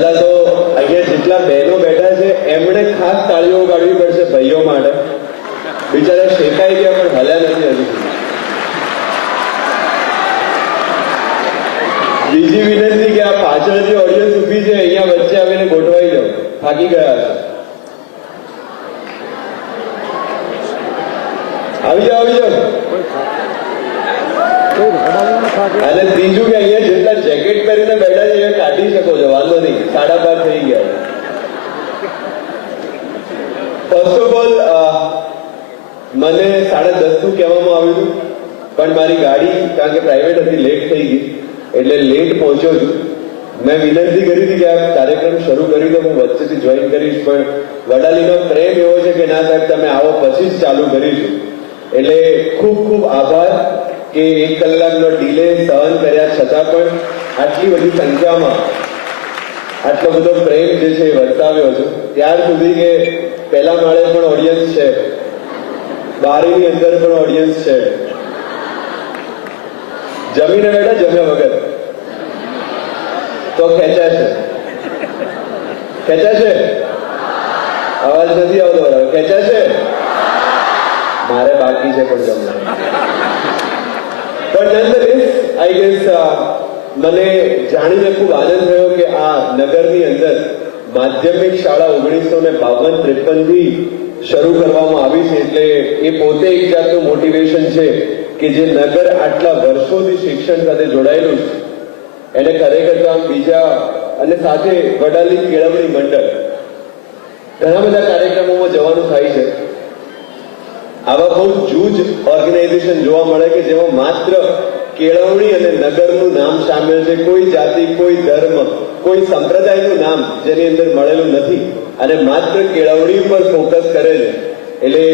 પહેલા તો અહીંયા જેટલા બહેનો બેઠા છે એમણે ખાસ તાળીઓ કાઢવી પડશે ભાઈઓ માટે. બિચારા શેકાઈ ગયા પણ હલ્યા નથી હજુ. બીજી વિનંતી કે આ પાછળ જે ઓડિયન્સ ઊભી છે અહીંયા વચ્ચે આવીને ગોઠવાઈ જાઓ, થાકી ગયા છે. આવી જાઓ, આવી જાઓ. અને ત્રીજું કે અહીંયા જેટલા જેકેટ પહેરીને બેઠા છે એ કાઢી શકો છો, વાંધો નહીં, 12:30 થઈ ગયા. ફર્સ્ટ ઓફ ઓલ મને 10:30 કહેવામાં આવ્યું હતું, પણ મારી ગાડી કારણ કે પ્રાઇવેટ હતી લેટ થઈ ગઈ એટલે લેટ પહોંચ્યો છું. મેં વિનંતી કરી હતી કે આ કાર્યક્રમ શરૂ કરી તો હું વચ્ચેથી જોઈન કરીશ, પણ વડાલીનો પ્રેમ એવો છે કે ના સાહેબ તમે આવો પછી જ ચાલુ કરીશું. એટલે ખૂબ ખૂબ આભાર કે 1 કલાકનો ડિલે સહન કર્યા છતાં પણ આટલી બધી સંખ્યામાં આટલો બધો પ્રેમ જે છે એ વરસાવ્યો છે. ત્યાર સુધી કે પહેલા માળે પણ ઓડિયન્સ છે, બારીની અંદર પણ ઓડિયન્સ છે. જમીને બેઠા જમ્યા વગર તો ખેંચાશે, ખેંચાશે. અવાજ નથી આવતો બરાબર. ખેંચાશે. મારે બાકી છે પણ જમવાનું. પણ nonetheless, I guess મને જાણીને ખૂબ આનંદ થયો કે આ નગરની અંદર માધ્યમિક શાળા 1952-53 થી શરૂ કરવામાં આવી છે. એટલે એ પોતે એક જાતનું મોટિવેશન છે કે જે નગર આટલા વર્ષોથી શિક્ષણ સાથે જોડાયેલું છે એને ખરેખર કામ બીજા અને સાથે વડાલી કેળવણી મંડળ ઘણા બધા કાર્યક્રમોમાં જવાનું થાય છે. આવા બહુ જૂજ ઓર્ગેનાઇઝેશન જોવા મળે કે જેમાં માત્ર કેળવણી અને નગરનું નામ સામેલ છે, કોઈ જાતિ, કોઈ ધર્મ, કોઈ સંપ્રદાયનું નામ જેની અંદર મળેલું નથી અને માત્ર કેળવણી પર ફોકસ કરે છે. એટલે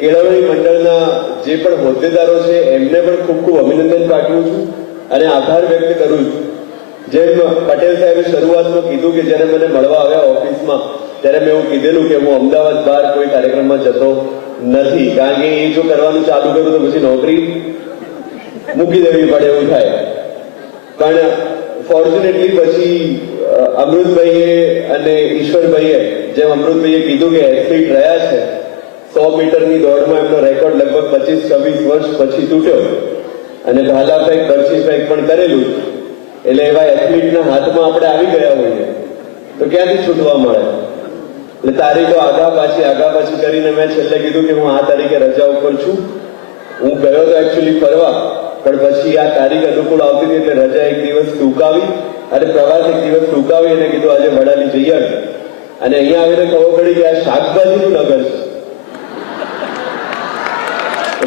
કેળવણી મંડળના જે પણ હોદ્દેદારો છે એમને પણ ખૂબ ખૂબ અભિનંદન પાઠવું છું અને આભાર વ્યક્ત કરું છું. જેમ પટેલ સાહેબે શરૂઆતમાં કીધું કે જ્યારે મને મળવા આવ્યા ઓફિસમાં ત્યારે મેં એવું કીધેલું કે હું અમદાવાદ બહાર કોઈ કાર્યક્રમમાં જતો નથી, કારણ કે એ જો કરવાનું ચાલુ કરું તો પછી નોકરી મૂકી દેવી પડે એવું થાય. પણ ફોર્ચ્યુનેટલી પછી અમૃતભાઈએ અને ઈશ્વરભાઈએ જેમ અમૃતભાઈએ કીધું કે એથ્લીટ રહ્યા છે, 100 મીટરની દોડમાં એમનો રેકોર્ડ લગભગ 25-26 વર્ષ પછી તૂટ્યો અને ભાલા ફેંક, બરછી ફેંક પણ કરેલું. એટલે એવા એથ્લીટના હાથમાં આપણે આવી ગયા હોઈએ તો ક્યાંથી છૂટવા મળે. એટલે તારીખો આગા પાછી કરીને મેં છેલ્લે કીધું કે હું આ તારીખે રજા ઉપર છું. હું ગયો તો એકચ્યુઅલી ફરવા, પણ પછી આ તારીખ અનુકૂળ આવતી હતી એટલે રજા એક દિવસ ટૂંકાવી અને પ્રવાસ એક દિવસ ટૂંકાવી અને કીધું આજે વડાલી જઈ આવી. અને અહીંયા આવીને ખબર પડી કે આ શાકભાજીનું નગર છે.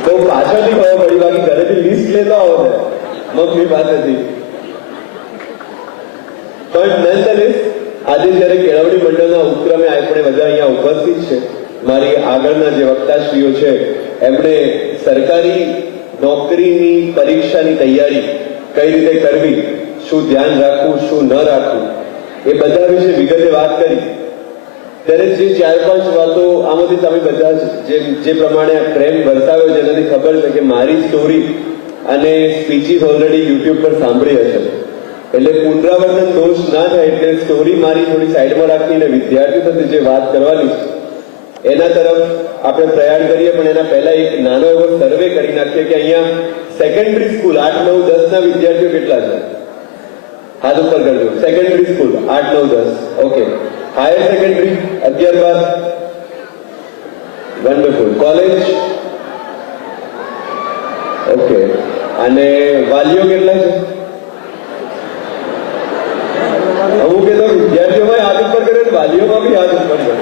તો પાછળથી ખબર પડી, બાકી ઘરેથી લિસ્ટ લેતા આવો ને મમ્મી પાસેથી. પણ nonetheless, આજે જયારે કેળવણી મંડળના ઉપક્રમે આપણે બધા અહીંયા ઉપસ્થિત છે, મારી આગળના જે વક્તાશ્રીઓ છે એમણે સરકારી નોકરીની પરીક્ષાની તૈયારી કઈ રીતે કરવી, શું ધ્યાન રાખવું, શું ન રાખવું, એ બધા વિશે વિગતે વાત કરી. ત્યારે જે 4-5 વાતો આમાંથી તમે બધા જે પ્રમાણે પ્રેમ વરસાવ્યો છે એનાથી ખબર છે કે મારી સ્ટોરી અને સ્પીચીસ ઓલરેડી યુટ્યુબ પર સાંભળી હશે. એટલે પુનરાવર્તન દોષ ના થાય એટલે સ્ટોરી મારી થોડી સાઈડમાં રાખીને વિદ્યાર્થીઓ સાથે જે વાત કરવાની એના તરફ આપણે પ્રયાણ કરીએ. પણ એના પહેલા એક નાનો એવો સર્વે કરી નાખીએ કે અહીંયા સેકન્ડરી સ્કૂલ 8, 9, 10 ના વિદ્યાર્થીઓ કેટલા છે? હાથ ઉપર કરજો. Secondary school 8, 9, 10. Okay. Higher secondary 11, 12. Wonderful. College? Okay. અને વાલીઓ કેટલા છે? અમુક એ તો વિદ્યાર્થીઓમાં હાથ ઉપર કરે, વાલીઓમાં બી હાથ ઉપર કરે.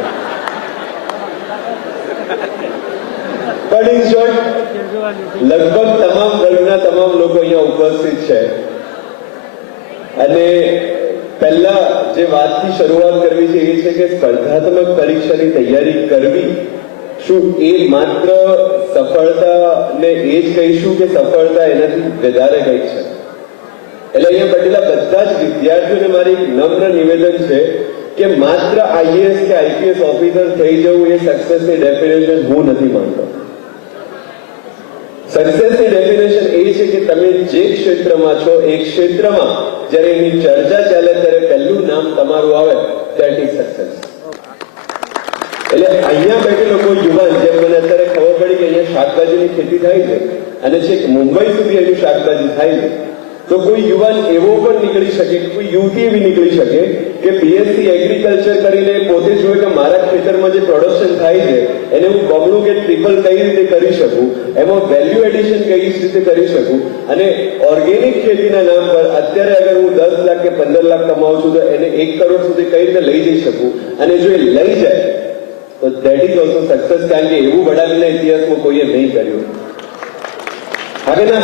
પણ ઇન શોર્ટ લગભગ તમામ વર્ગના તમામ લોકો અહીંયા ઉપસ્થિત છે. અને પહેલા જે વાતથી શરૂઆત કરવી છે એ છે કે સ્પર્ધાત્મક પરીક્ષાની તૈયારી કરવી શું એ માત્ર સફળતાને એ જ કહીશું કે સફળતા એનાથી વધારે કંઈક છે? એટલે અહીંયા બેઠેલા બધા જ વિદ્યાર્થીઓને મારી નમ્ર નિવેદન છે કે માત્ર આઈએએસ કે આઈપીએસ ઓફિસર થઈ જવું એ સક્સેસની ડેફિનેશન હું નથી માનતો. સક્સેસની ડેફિનેશન એ છે કે તમે જે ક્ષેત્રમાં છો એ ક્ષેત્રમાં જ્યારે એની ચર્ચા ચાલે ત્યારે પહેલું નામ તમારું આવે, ધેટ ઇઝ સક્સેસ. એટલે અહીંયા બેઠેલો કોઈ યુવાન, જેમ મને અત્યારે ખબર પડી કે અહીંયા શાકભાજીની ખેતી થાય છે અને છેક મુંબઈ સુધી એનું શાકભાજી થાય છે, તો કોઈ યુવાન એવો પણ નીકળી શકે, કોઈ યુવતી એવી નીકળી શકે કે બીએસસી એગ્રીકલ્ચર કરીને પોતે જોવે કે મારા ખેતરમાં જે પ્રોડક્શન થાય છે એને હું બમણું કે ટ્રિપલ કઈ રીતે કરી શકું, એમાં વેલ્યુ એડિશન કઈ રીતે કરી શકું, અને ઓર્ગેનિક ખેતીના નામ પર અત્યારે અગર હું 10 લાખ કે 15 લાખ કમાઉં છું તો એને 1 કરોડ સુધી કઈ રીતે લઈ જઈ શકું, અને જો એ લઈ જાય તો ધેટ ઇઝ ઓલ્સો સક્સેસ. કારણ કે એવું વડાવીના ઇતિહાસમાં કોઈએ નહીં કર્યું. હા કે ના?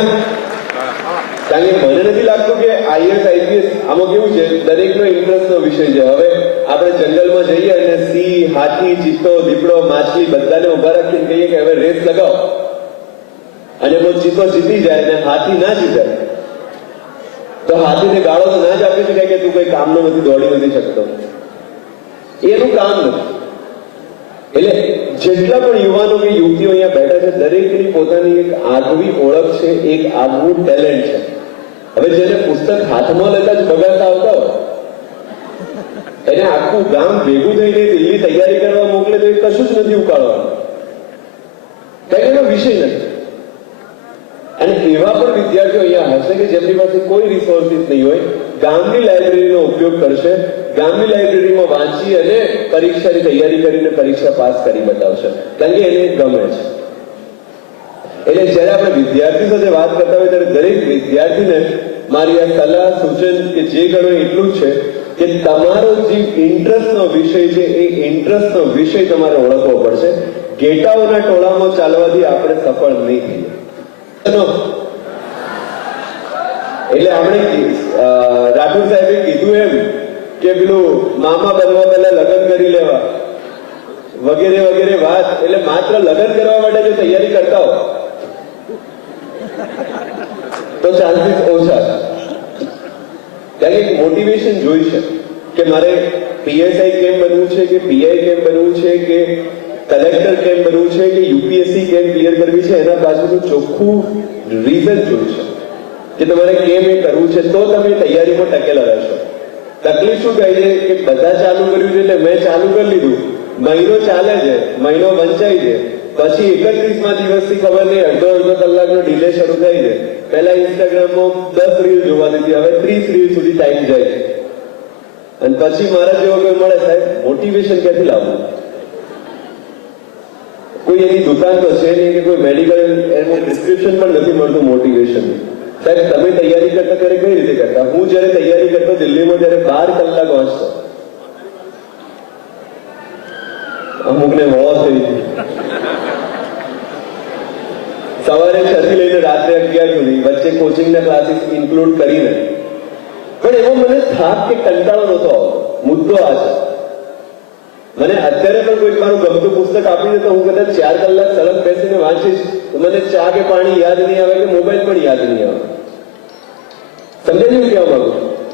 કારણ કે મને નથી લાગતું કે આઈએસ આઈપીએસ આમાં કેવું છે, દરેકનો ઇન્ટરેસ્ટનો વિષય છે. હવે આપણે જંગલમાં જઈએ અને સિંહ, હાથી, ચિત્તો, દીપડો, માછલી બધાને ઉભા રાખીને કહીએ કે હવે રેસ લગાવો, અને જો ચિત્તો જીતી જાય અને હાથી ના જીતે તો હાથીને ગાળો તો ના જ આપી શકાય કે તું કઈ કામનો નથી, દોડી નથી શકતો. એનું કામ નથી. એટલે જેટલા પણ યુવાનો કે યુવતીઓ અહીંયા બેઠા છે, દરેકની પોતાની એક આગવી ઓળખ છે, એક આગવું ટેલેન્ટ છે. હવે જેને પુસ્તક હાથમાં લેતા જ બગાડતા આવતા હોય એને આખું ગામ ભેગું થઈને દિલ્હી તૈયારી કરવા મોકલે તો એ કશું જ નથી ઉકાળવાનું, કારણ કે એનો વિષય નથી. અને એવા પણ વિદ્યાર્થીઓ અહીંયા હશે કે જેમની પાસે કોઈ રિસોર્સિસ નહીં હોય, ગામની લાઇબ્રેરીનો ઉપયોગ કરશે, ગામની લાઇબ્રેરીમાં વાંચી અને પરીક્ષાની તૈયારી કરીને પરીક્ષા પાસ કરી બતાવશે, કારણ કે એને ગમે છે. એટલે જયારે આપણે વિદ્યાર્થી સાથે વાત કરતા હોય ત્યારે દરેક વિદ્યાર્થીને મારી આ સલાહ સૂચન કે જે ગણો એટલું જ છે કે તમારો જે ઇન્ટરેસ્ટનો વિષય છે એ ઇન્ટરેસ્ટનો વિષય તમારે ઓળખવો પડશે. ગેટાઓના ટોળામાં ચાલવાથી આપણે સફળ નહીં થઈએ. એટલે આપણે રાઠોડ સાહેબે કીધું એમ કે પેલું મામા બનવા પહેલા લગ્ન કરી લેવા વગેરે વગેરે વાત, એટલે માત્ર લગ્ન કરવા માટે જો તૈયારી કરતા હો તો ચાન્સીસ ઓછા. કારણ કે મોટિવેશન જોઈ છે કે મારે પીએસઆઈ કેમ બનવું છે, કે પીઆઈ કેમ બનવું છે, કે કલેક્ટર કેમ બનવું છે, કે યુપીએસસી કેમ ક્લિયર કરવી છે, એના પાછળનું ચોખ્ખું રીઝન જોયું છે કે તમારે કેમ એ કરવું છે, તો તમે તૈયારીમાં ટકેલા રહેશો. તકલીફ શું થાય છે કે બધા ચાલુ કર્યું છે એટલે મેં ચાલુ કરી લીધું, મહિનો ચાલે છે, મહિનો વંચાય છે, પછી 31મા દિવસથી ખબર નહીં અડધો કલાકનો ડિલે શરૂ થાય છે. પહેલા ઇન્સ્ટાગ્રામમાં 10 રીલ જોવાની હતી, હવે 30 રીલ સુધી ટાઈમ જાય છે. અને પછી મારા જેવો કોઈ મળે, સાહેબ મોટિવેશન ક્યાંથી લાવવું? કોઈ એની દુકાન તો છે નહીં કે કોઈ મેડિકલ એનું પ્રિસ્ક્રિપ્શન પણ નથી મળતું મોટિવેશન. સાહેબ તમે તૈયારી કરતા ત્યારે કઈ રીતે કરતા? હું જયારે તૈયારી કરતો દિલ્હીમાં ત્યારે 12 કલાક વાંચતો, અમુકને મોત થઈ ગઈ. સવારે 6 થી લઈને રાત્રે 11 સુધી, વચ્ચે કોચિંગના ક્લાસીસ ઇન્ક્લુડ કરીને. પણ એવો મને થાક કે કંટાળો નહોતો આવતો. મુદ્દો આ છે. મને અત્યારે પણ કોઈ મારું ગમતું પુસ્તક આપી દે તો હું કદાચ 4 કલાક સળંગ બેસીને વાંચીશ તો મને ચા કે પાણી યાદ નહીં આવે કે મોબાઈલ પણ યાદ નહીં આવે. સમજાયું કહેવા માંગુ?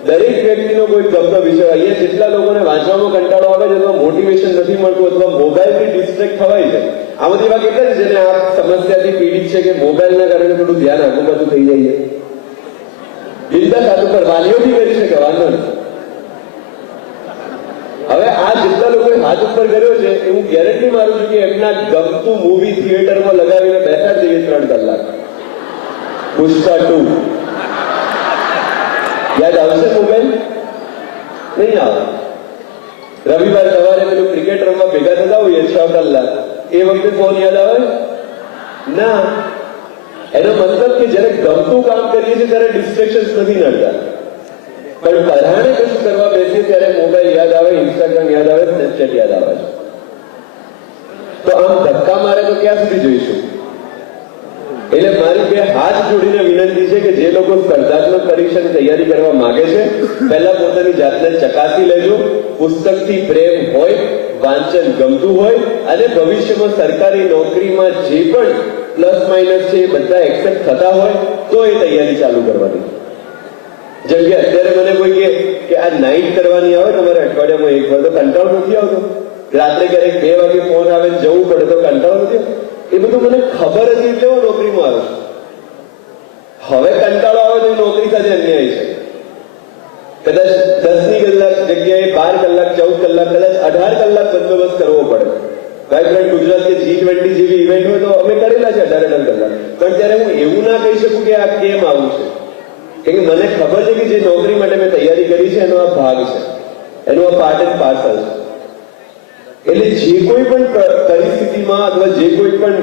દરેક વ્યક્તિનો કોઈ ગમતો વિષય. અહીંયા જેટલા લોકોને વાંચવામાં કંટાળો આવે છે અથવા મોટિવેશન નથી મળતું અથવા મોબાઈલથી ડિસ્ટ્રેક્ટ થવાય છે, આમાંથી એવા કેટલા છે જેને આ સમસ્યાથી પીડિત છે કે મોબાઈલના કારણે થોડું ધ્યાન આગળ બધું થઈ જાય છે. બિંદાસ હાથ ઉપર વાલીઓથી કરી શકે, વાંધો નથી. હવે આ જેટલા લોકોએ હાથ ઉપર કર્યો છે એ હું ગેરંટી મારું છું કે એમના ગમતું મૂવી થિયેટરમાં લગાવીને બેસાડી દઈએ 3 કલાક. પુષ્પા 2 યાદ આવશે? મોબાઈલ નહીં આવે. રવિવાર સવારે પેલું ક્રિકેટ રમવા ભેગા થતા હોઈએ 6 કલાક, એ વખતે ફોન યાદ આવે ના. એનો મતલબ કે જયારે ગમતું કામ કરીએ છીએ ત્યારે ડિસ્ટ્રેક્શન્સ નથી નડતા, પણ પરાણે કશું કરવા બેસીએ ત્યારે મોબાઈલ યાદ આવે, ઇન્સ્ટાગ્રામ યાદ આવે, સ્નેપચેટ યાદ આવે છે. તો આમ ધક્કા મારે તો ક્યાં સુધી જોઈશું? એટલે મારી 2 હાથ જોડીને વિનંતી છે કે જે લોકો સ્પર્ધાત્મક પરીક્ષાની તૈયારી કરવા માંગે છે, પહેલા પોતાની જાતને ચકાસી લેજો. પુસ્તકથી પ્રેમ હોય, વાંચન ગમતું હોય અને ભવિષ્યમાં સરકારી નોકરીમાં જે પણ પ્લસ માઇનસ છે એ બધા એક્સેપ્ટ થતા હોય તો એ તૈયારી ચાલુ કરવાની. જેમ કે અત્યારે મને કોઈ કે આ નાઇટ કરવાની આવે તમારે અઠવાડિયામાં 1 વાર, તો કંટાળો નથી આવતો? રાત્રે ક્યારેક 2 વાગે ફોન આવે જવું પડે તો કંટાળો નથી આવતો? એ બધું મને ખબર હતી એટલે હું નોકરીમાં આવ્યો છું. હવે કંટાળો આવે તો નોકરી સાથે અન્યાય છે. કદાચ 10ની કલાક જગ્યાએ 12 કલાક 14 કલાક કદાચ 18 કલાક બંદોબસ્ત કરવો પડે. વાઇબ્રન્ટ ગુજરાત કે G20 જેવી ઇવેન્ટ હોય તો અમે કરેલા છે 18 કલાક. પણ ત્યારે હું એવું ના કહી શકું કે આ કેમ આવું છે, કે મને ખબર છે કે જે નોકરી માટે મેં તૈયારી કરી છે એનો આ ભાગ છે, એનો આ પાર્ટ એન્ડ પાર્સલ છે. એટલે જે કોઈ પણ પરિસ્થિતિમાં અથવા જે કોઈ પણ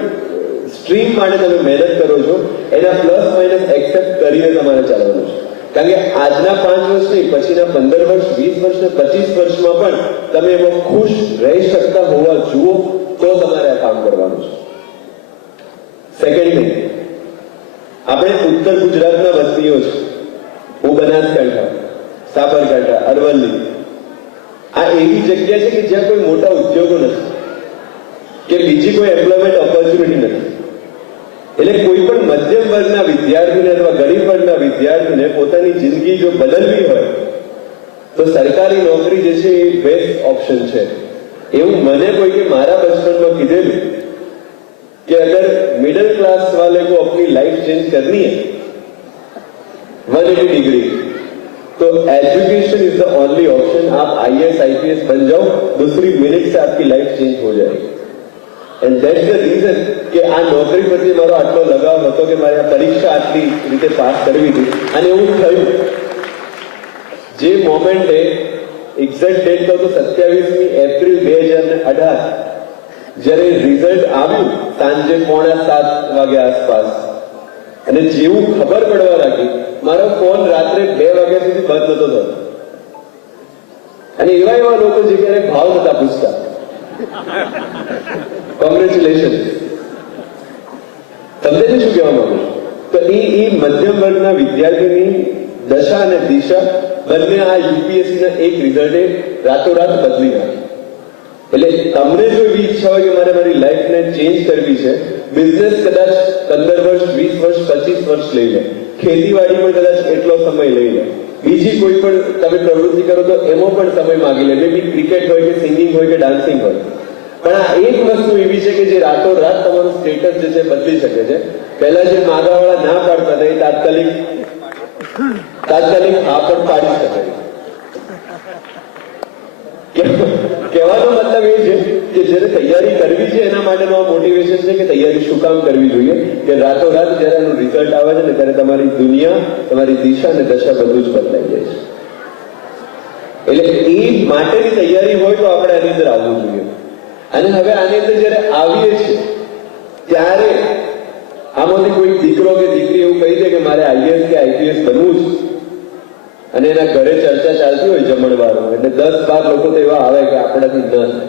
સ્ટ્રીમ માટે તમે મહેનત કરો છો એના પ્લસ માઇનસ એક્સેપ્ટ કરીને તમારે ચાલવાનું છે. કારણ કે આજના 5 વર્ષ નહીં, પછીના 15 વર્ષ, 20 વર્ષ ને 25 વર્ષમાં પણ તમે એમાં ખુશ રહી શકતા હોવા જુઓ તો તમારે આ કામ કરવાનું છે. સેકન્ડ થિંગ, આપણે ઉત્તર ગુજરાતના વતનીઓ છે. હું બનાસકાંઠા, સાબરકાંઠા, અરવલ્લી, આ એવી જગ્યા છે કે જ્યાં કોઈ મોટા ઉદ્યોગો નથી કે બીજી કોઈ એમ્પ્લોયમેન્ટ ઓપોર્ચ્યુનિટી નથી. એટલે કોઈ પણ મધ્યમ વર્ગના વિદ્યાર્થીને અથવા ગરીબ વર્ગના વિદ્યાર્થીને પોતાની જિંદગી જો બદલવી હોય તો સરકારી નોકરી જે છે એ બેસ્ટ ઓપ્શન છે. એવું મને કોઈ કે મારા बचपन में કીધેલું कि अगर मिडिल क्लास वाले को अपनी लाइफ चेंज करनी है 180 डिग्री तो education is the only option. आप IAS IPS बन जाओ, दूसरी मिनट से आपकी लाइफ चेंज हो जाएगी. एंड दैट्स द रीजन કે આ નોકરી પ્રત્યે મારો આટલો લગાવ હતો કે મારે આ પરીક્ષા આટલી રીતે પાસ કરવી હતી. અને એવું થયું. જે મોમેન્ટે એક્ઝેક્ટ ડેટ કહું તો 27મી એપ્રિલ 2018 જ્યારે રિઝલ્ટ આવ્યું સાંજે 6:45 વાગે આસપાસ, અને જેવું ખબર પડવા લાગી મારો ફોન રાત્રે 2 વાગ્યા સુધી બંધ નતો થતો. અને એવા લોકો જે ક્યારેક ભાવ નતા પૂછતા, કોંગ્રેચ્યુલેશન. તમને શું કહેવા માંગુ છું? તો એ મધ્યમ વર્ગના વિદ્યાર્થીની દશા અને દિશા બંને આ યુપીએસસીના એક રિઝલ્ટે રાતોરાત બદલી નાખી. એટલે તમને જો એવી ઈચ્છા હોય કે મારે મારી લાઈફને ચેન્જ કરવી છે, બિઝનેસ કદાચ 15 વર્ષ, 20 વર્ષ, 25 વર્ષ લઈ લે, ખેતીવાડી પણ કદાચ એટલો સમય લઈ લે, બીજી કોઈ પણ તમે પ્રવૃત્તિ કરો તો એમાં પણ સમય માંગી લે, મે બી ક્રિકેટ હોય કે સિંગિંગ હોય કે ડાન્સિંગ હોય. પણ આ એક વસ્તુ એવી છે કે જે રાતોરાત તમારું સ્ટેટસ જે છે બદલી શકે છે. પહેલા જે માગાવાળા ના પાડતા હતા એ તાત્કાલિક હા પણ પાડી શકાય. કહેવાનો મતલબ એ છે કે જેને તૈયારી કરવી છે એના માટેનો મોટિવેશન છે કે તૈયારી શું કામ કરવી જોઈએ, કે રાતોરાત જયારે એનું રિઝલ્ટ આવે છે ને ત્યારે તમારી દુનિયા, તમારી દિશા અને દશા બધું જ બદલાઈ જાય છે. એટલે એ માટેની તૈયારી હોય તો આપણે આની અંદર આવવું જોઈએ. અને હવે આની અંદર જયારે આવીએ છીએ ત્યારે આમાંથી કોઈ દીકરો કે દીકરી એવું કહી દે કે મારે IAS કે IPS બનવું છે, અને એના ઘરે ચર્ચા ચાલતી હોય જમણવારો, એટલે 10-12 લોકો તો એવા આવે કે આપણાથી ન થાય.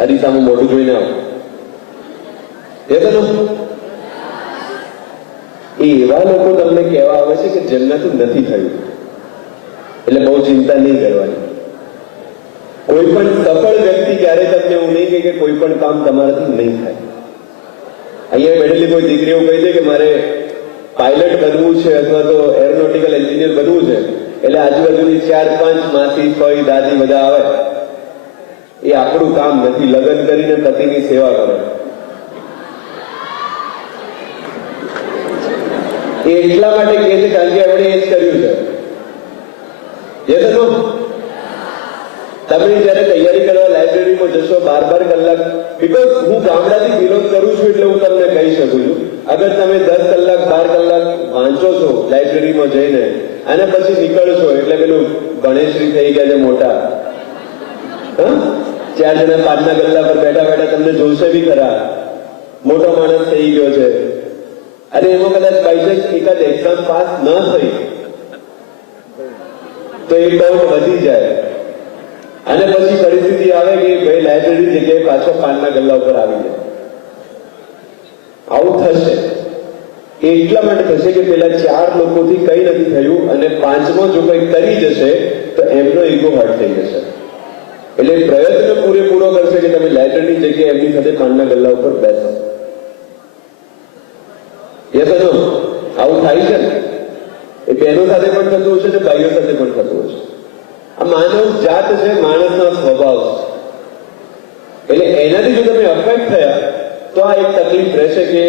આની સામે મોઢું જોઈને આવો એ તો એવા લોકો તમને કહેવા આવે છે કે જેમનાથી નથી થયું. એટલે બહુ ચિંતા નહીં કરવાની. કોઈ પણ સફળ વ્યક્તિ ક્યારે તમને એવું નહીં કહે કે કોઈ પણ કામ તમારાથી નહીં થાય. અહીંયા બેઠેલી કોઈ દીકરી એવું કહી દે કે મારે પાયલટ બનવું છે અથવા તો એરોનોટિકલ એન્જિનિયર બનવું છે, એટલે આજુબાજુની 4-5 માસી, ફઈ, દાદી બધા આવે. એ આપણું કામ નથી. લગ્ન કરીને પતિની સેવા કરે. એ એટલા માટે કહે છે કારણ કે આપણે એ જ કર્યું છે. તમે જયારે તૈયારી કરવા લાઇબ્રેરીમાં જશો 12 કલાક, બીકોઝ હું ગામડાથી બિલોંગ કરું છું એટલે હું તમને કહી શકું છું, અગર તમે 10 કલાક 12 કલાક વાંચો છો લાઇબ્રેરીમાં જઈને અને પછી નીકળશો, એટલે પેલું ગણેશજી થઈ ગયા છે મોટા, 4 જણા પાનના ગલ્લા પર બેઠા બેઠા તમને જોશે બી ખરા, મોટો માણસ થઈ ગયો છે. અને એમાં કદાચ બાયચાન્સ એકાદ એક્ઝામ પાસ ન થઈ તો એક ડાઉટ વધી જાય, અને પછી પરિસ્થિતિ આવે કે ભાઈ લાઇબ્રેરી જગ્યાએ પાછો પાનના ગલ્લા ઉપર આવી જાય. આવું થશે. એટલા માટે થશે કે પેલા 4 લોકોથી કઈ નથી થયું અને 5મો જો કઈ કરી જશે તો એમનો ઈગો હર્ટ થઈ જશે. એટલે પ્રયત્ન પૂરેપૂરો કરશે કે તમે લાઇબ્રેરીની જગ્યાએ એમની સાથે પાનના ગલ્લા ઉપર બેસો. યસ નો આવું થાય છે ને? એ બહેનો સાથે પણ થતું હશે ને ભાઈઓ સાથે પણ થતું હશે. આ માનવ જાત છે, માણસનો સ્વભાવ છે. એટલે એનાથી જો તમે અફેક્ટ થયા તો આ એક તકલીફ રહેશે કે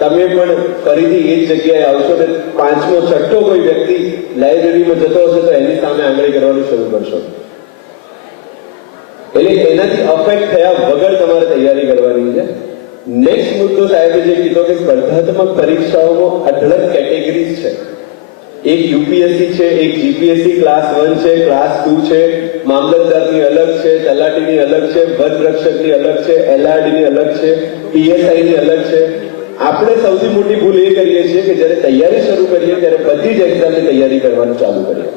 તમે પણ ફરીથી એ જ જગ્યાએ આવશો ને પાંચમો છઠ્ઠો કોઈ વ્યક્તિ લાઇબ્રેરીમાં જતો હશે તો એની સામે આંગળી કરવાનું શરૂ કરશો. એટલે એનાથી અફેક્ટ થયા વગર તમારે તૈયારી કરવાની છે. નેક્સ્ટ મુદ્દો સાહેબે જે કીધો કે સ્પર્ધાત્મક પરીક્ષાઓમાં અઢળક કેટેગરીઝ છે. એક યુપીએસસી છે, એક જીપીએસસી ક્લાસ 1 છે, ક્લાસ 2 છે, મામલતદારની અલગ છે, તલાટીની અલગ છે, વનરક્ષકની અલગ છે, એલઆરડીની અલગ છે, પીએસઆઈની અલગ છે. આપણે સૌથી મોટી ભૂલ એ કરીએ છીએ કે જ્યારે તૈયારી શરૂ કરીએ ત્યારે બધી જ એક્ઝામની તૈયારી કરવાનું ચાલુ કરીએ.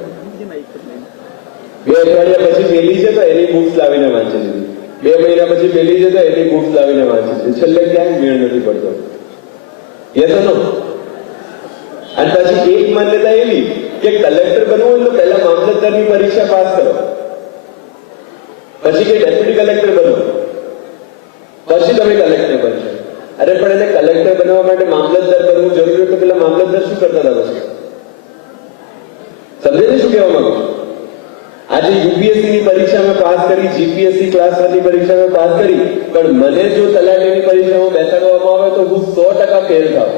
2 અઠવાડિયા પછી પેલી છે તો એની બુક્સ લાવીને વાંચી લીધી, 2 મહિના પછી પેલી છે તો એની બુક્સ લાવીને વાંચી લીધી, છેલ્લે ક્યાંય મેળ નથી પડતો. યસ ઓર નો? અને પછી એક માન્યતા એવી કે કલેક્ટર બનવું હોય તો પહેલા મામલતદારની પરીક્ષા પાસ કરો, પછી કે ડેપ્યુટી કલેક્ટર બનો, પછી તમે કલેક્ટર બનશો. અરે પણ એને કલેક્ટર બનવા માટે મામલતદાર બનવું જરૂરી હોય તો પેલા મામલતદાર શું કરતા હતા પછી? સમજે ને શું કહેવા માંગુ છું? આજે યુપીએસસી ની પરીક્ષા મેં પાસ કરી, જીપીએસસી ક્લાસ 1 ની પરીક્ષા મેં પાસ કરી, પણ મને જો તલાટીની પરીક્ષામાં બેસાડવામાં આવે તો હું 100% ફેલ થાવ,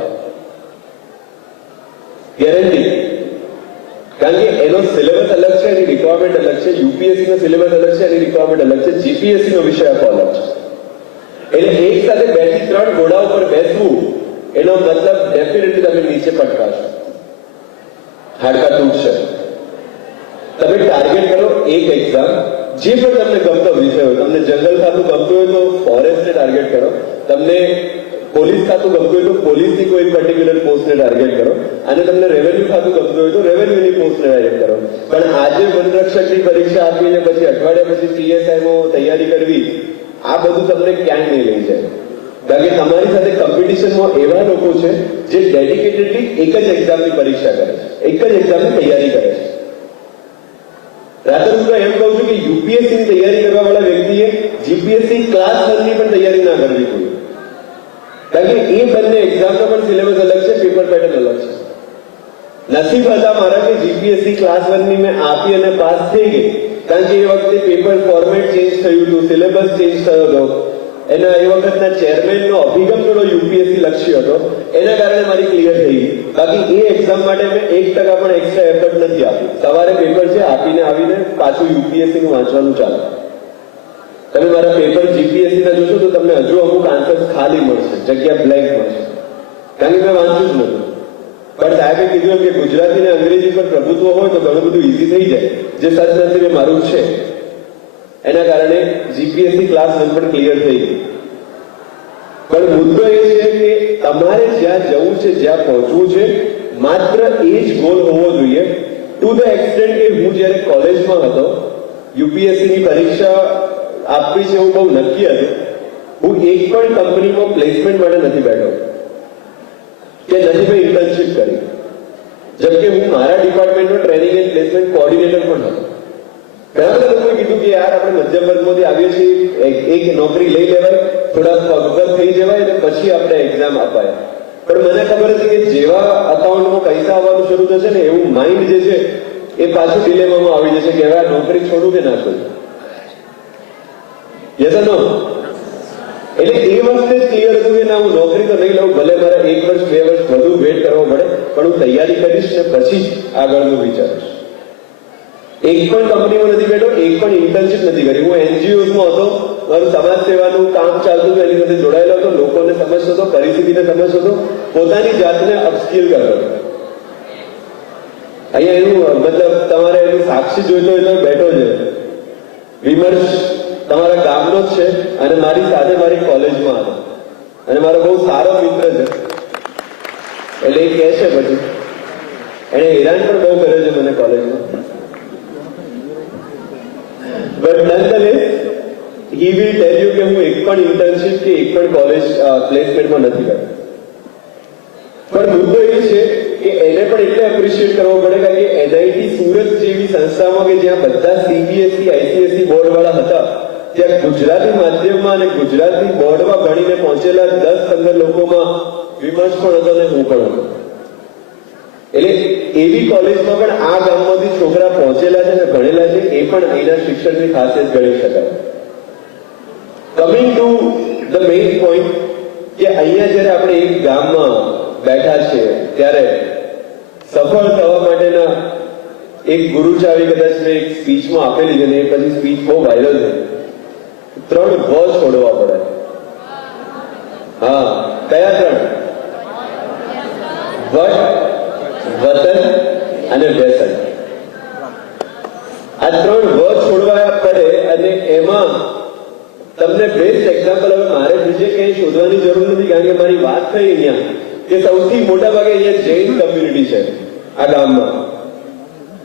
ગેરંટી. કારણ કે એનો સિલેબસ અલગ છે, એની રિક્વાયરમેન્ટ અલગ છે. યુપીએસસી નો સિલેબસ અલગ છે, એની રિક્વાયરમેન્ટ અલગ છે. જીપીએસસી નો વિષય આખો અલગ છે. એટલે એક સાથે 2 થી 3 ઘોડા ઉપર બેસવું એનો મતલબ ડેફિનેટલી તમે નીચે પટકાશો, હાડકા તૂટશે. તમે ટાર્ગેટ કરો એક એક્ઝામ, જે પણ તમને ગમતો વિષય હોય. તમને જંગલ ખાતું ગમતું હોય તો ફોરેસ્ટને ટાર્ગેટ કરો, તમને પોલીસ ખાતું ગમતું હોય તો પોલીસની કોઈ પર્ટિક્યુલર પોસ્ટને ટાર્ગેટ કરો, અને તમને રેવન્યુ ખાતું ગમતું હોય તો રેવન્યુની પોસ્ટને ટાર્ગેટ કરો. પણ આજે વનરક્ષકની પરીક્ષા આપીને પછી અઠવાડિયા પછી સીએસઆઈમાં તૈયારી કરવી, આ બધું તમને ક્યાંય નહીં લઈ જાય. કારણ કે તમારી સાથે કોમ્પિટિશનમાં એવા લોકો છે જે ડેડિકેટેડલી એક જ એક્ઝામની પરીક્ષા કરે છે, એક જ એક્ઝામની તૈયારી કરે છે. રાત્રે હું એમ કહું છું કે યુપીએસસી ની તૈયારી કરવા વાળા વ્યક્તિએ જીપીએસસી ક્લાસ 1 ની પણ તૈયારી ના કરવી જોઈએ. કારણ કે એ બંને એક્ઝામનો પણ સિલેબસ અલગ છે, પેપર પેટર્ન અલગ છે. નસીબ હતા મારા કે જીપીએસસી ક્લાસ 1 ની મેં આપી અને પાસ થઈ ગઈ. કારણ કે એ વખતે પેપર ફોર્મેટ ચેન્જ થયું હતું, સિલેબસ ચેન્જ થયો હતો, એના એ વખતના ચેરમેનનો અભિગમ થોડો યુપીએસસી લક્ષી હતો, એના કારણે મારી ક્લિયર થઈ ગઈ. બાકી એ એક્ઝામ માટે મેં 1% પણ એક્સ્ટ્રા એફર્ટ નથી આપ્યું. સવારે પેપર છે, આપીને આવીને પાછું યુપીએસસી નું વાંચવાનું ચાલે. તમે મારા પેપર જીપીએસસી ના જોશો તો તમને હજુ અમુક આન્સર ખાલી મળશે, જગ્યા બ્લેન્ક મળશે, કારણ કે મેં વાંચ્યું જ નથી. પણ સાહેબે કીધું કે ગુજરાતી અને અંગ્રેજી પર પ્રભુત્વ હોય તો ઘણું બધું ઈઝી થઈ જાય, જે સદનસીબે મારું છે. એના કારણે જીપીએસસી ક્લાસ 1 પણ ક્લિયર થઈ ગઈ. પણ મુદ્દો એ છે કે તમારે જ્યાં જવું છે, જ્યાં પહોંચવું છે, માત્ર એ જ ગોલ હોવો જોઈએ. ટુ ધ એક્સટેન્ટ કે હું જ્યારે કોલેજમાં હતો, યુપીએસસી ની પરીક્ષા આપવી છે એવું બહુ નક્કી હતું. હું એક પણ કંપનીમાં પ્લેસમેન્ટ માટે નથી બેઠો કે નથી મેં ઇન્ટર્નશીપ કરી, જબકે હું મારા ડિપાર્ટમેન્ટનો ટ્રેનિંગ એન્ડ પ્લેસમેન્ટ કોઓર્ડિનેટર પણ હતો. ઘણા બધા લોકોએ કીધું કે યાર આપણે મધ્યમ વર્ગમાંથી આવીએ છીએ, એક નોકરી લઈ લેવાય, થોડા પગભર થઈ જવાય અને પછી આપણે એક્ઝામ અપાય. પણ મને ખબર હતી કે જેવા અકાઉન્ટમાં પૈસા આવવાનું શરૂ થશે ને એવું માઇન્ડ જે છે એ પાછું ડિલેમામાં આવી જશે કે હવે આ નોકરી છોડું કે ના છોડું. યસ ઓર નો? એટલે એ વખતે જ ક્લિયર હતું કે ના, હું નોકરી તો નહીં લઉં, ભલે મારે 1 વર્ષ 2 વર્ષ વધુ વેટ કરવો પડે, પણ હું તૈયારી કરીશ ને પછી જ આગળનું વિચારીશ. એક પણ કંપનીમાં નથી બેઠો, એક પણ ઇન્ટર્નશીપ નથી કરી. હું એનજીઓમાં હતો, મારું સમાજ સેવાનું કામ ચાલતું હતું, એની સાથે જોડાયેલો હતો, લોકોને સમજતો હતો, પરિસ્થિતિને સમજતો હતો, પોતાની જાતને અપસ્કિલ કરતો હતો. અહીંયા એનું મતલબ તમારે એનું સાક્ષી જોઈતો હોય તો બેઠો છે. વિમર્શ તમારા ગામનો જ છે અને મારી સાથે મારી કોલેજમાં હતો અને મારો બહુ સારો મિત્ર છે. એટલે એ કહે છે પછી એને હેરાન પણ બહુ કર્યો છે મને કોલેજમાં. But nonetheless he will tell you કે હું એક પણ ઇન્ટર્નશીપ કે એક પણ કોલેજ પ્લેસમેન્ટમાં નથી કરતો. પણ મુદ્દો એ છે કે એને પણ એટલે એપ્રિશિએટ કરવો પડે કારણ કે એનઆઈટી સુરત જેવી સંસ્થામાં કે જ્યાં બધા સીબીએસઈ આઈસીએસઈ બોર્ડ વાળા હતા, ત્યાં ગુજરાતી માધ્યમમાં અને ગુજરાતી બોર્ડમાં ભણીને પહોંચેલા 10-15 લોકોમાં વિમર્શ પણ હતો અને હું પણ હતો. એટલે એવી કોલેજમાં પણ આ ગામમાંથી છોકરા પહોંચેલા છે અને ભણેલા છે, એ પણ અહીંના શિક્ષણની ખાસિયત ગણી શકાય. Coming to the main point કે અહીંયા જ્યારે આપણે એક ગામમાં બેઠા છીએ ત્યારે સફળ થવા માટેના એક ગુરુચાવી કદાચ મેં એક સ્પીચમાં આપેલી છે ને એ પછી સ્પીચ બહુ વાયરલ થઈ. 3 વ છોડવા પડે. હા, કયા 3? વટ, વતન અને વ્યસન. આ 3 વ છોડવા પડે અને એમાં તમને બેસ્ટ એક્ઝામ્પલ હવે મારે બીજે કંઈ શોધવાની જરૂર નથી, કારણ કે મારી વાત થઈ અહીંયા કે સૌથી મોટા ભાગે અહીંયા જૈન કમ્યુનિટી છે આ ગામમાં,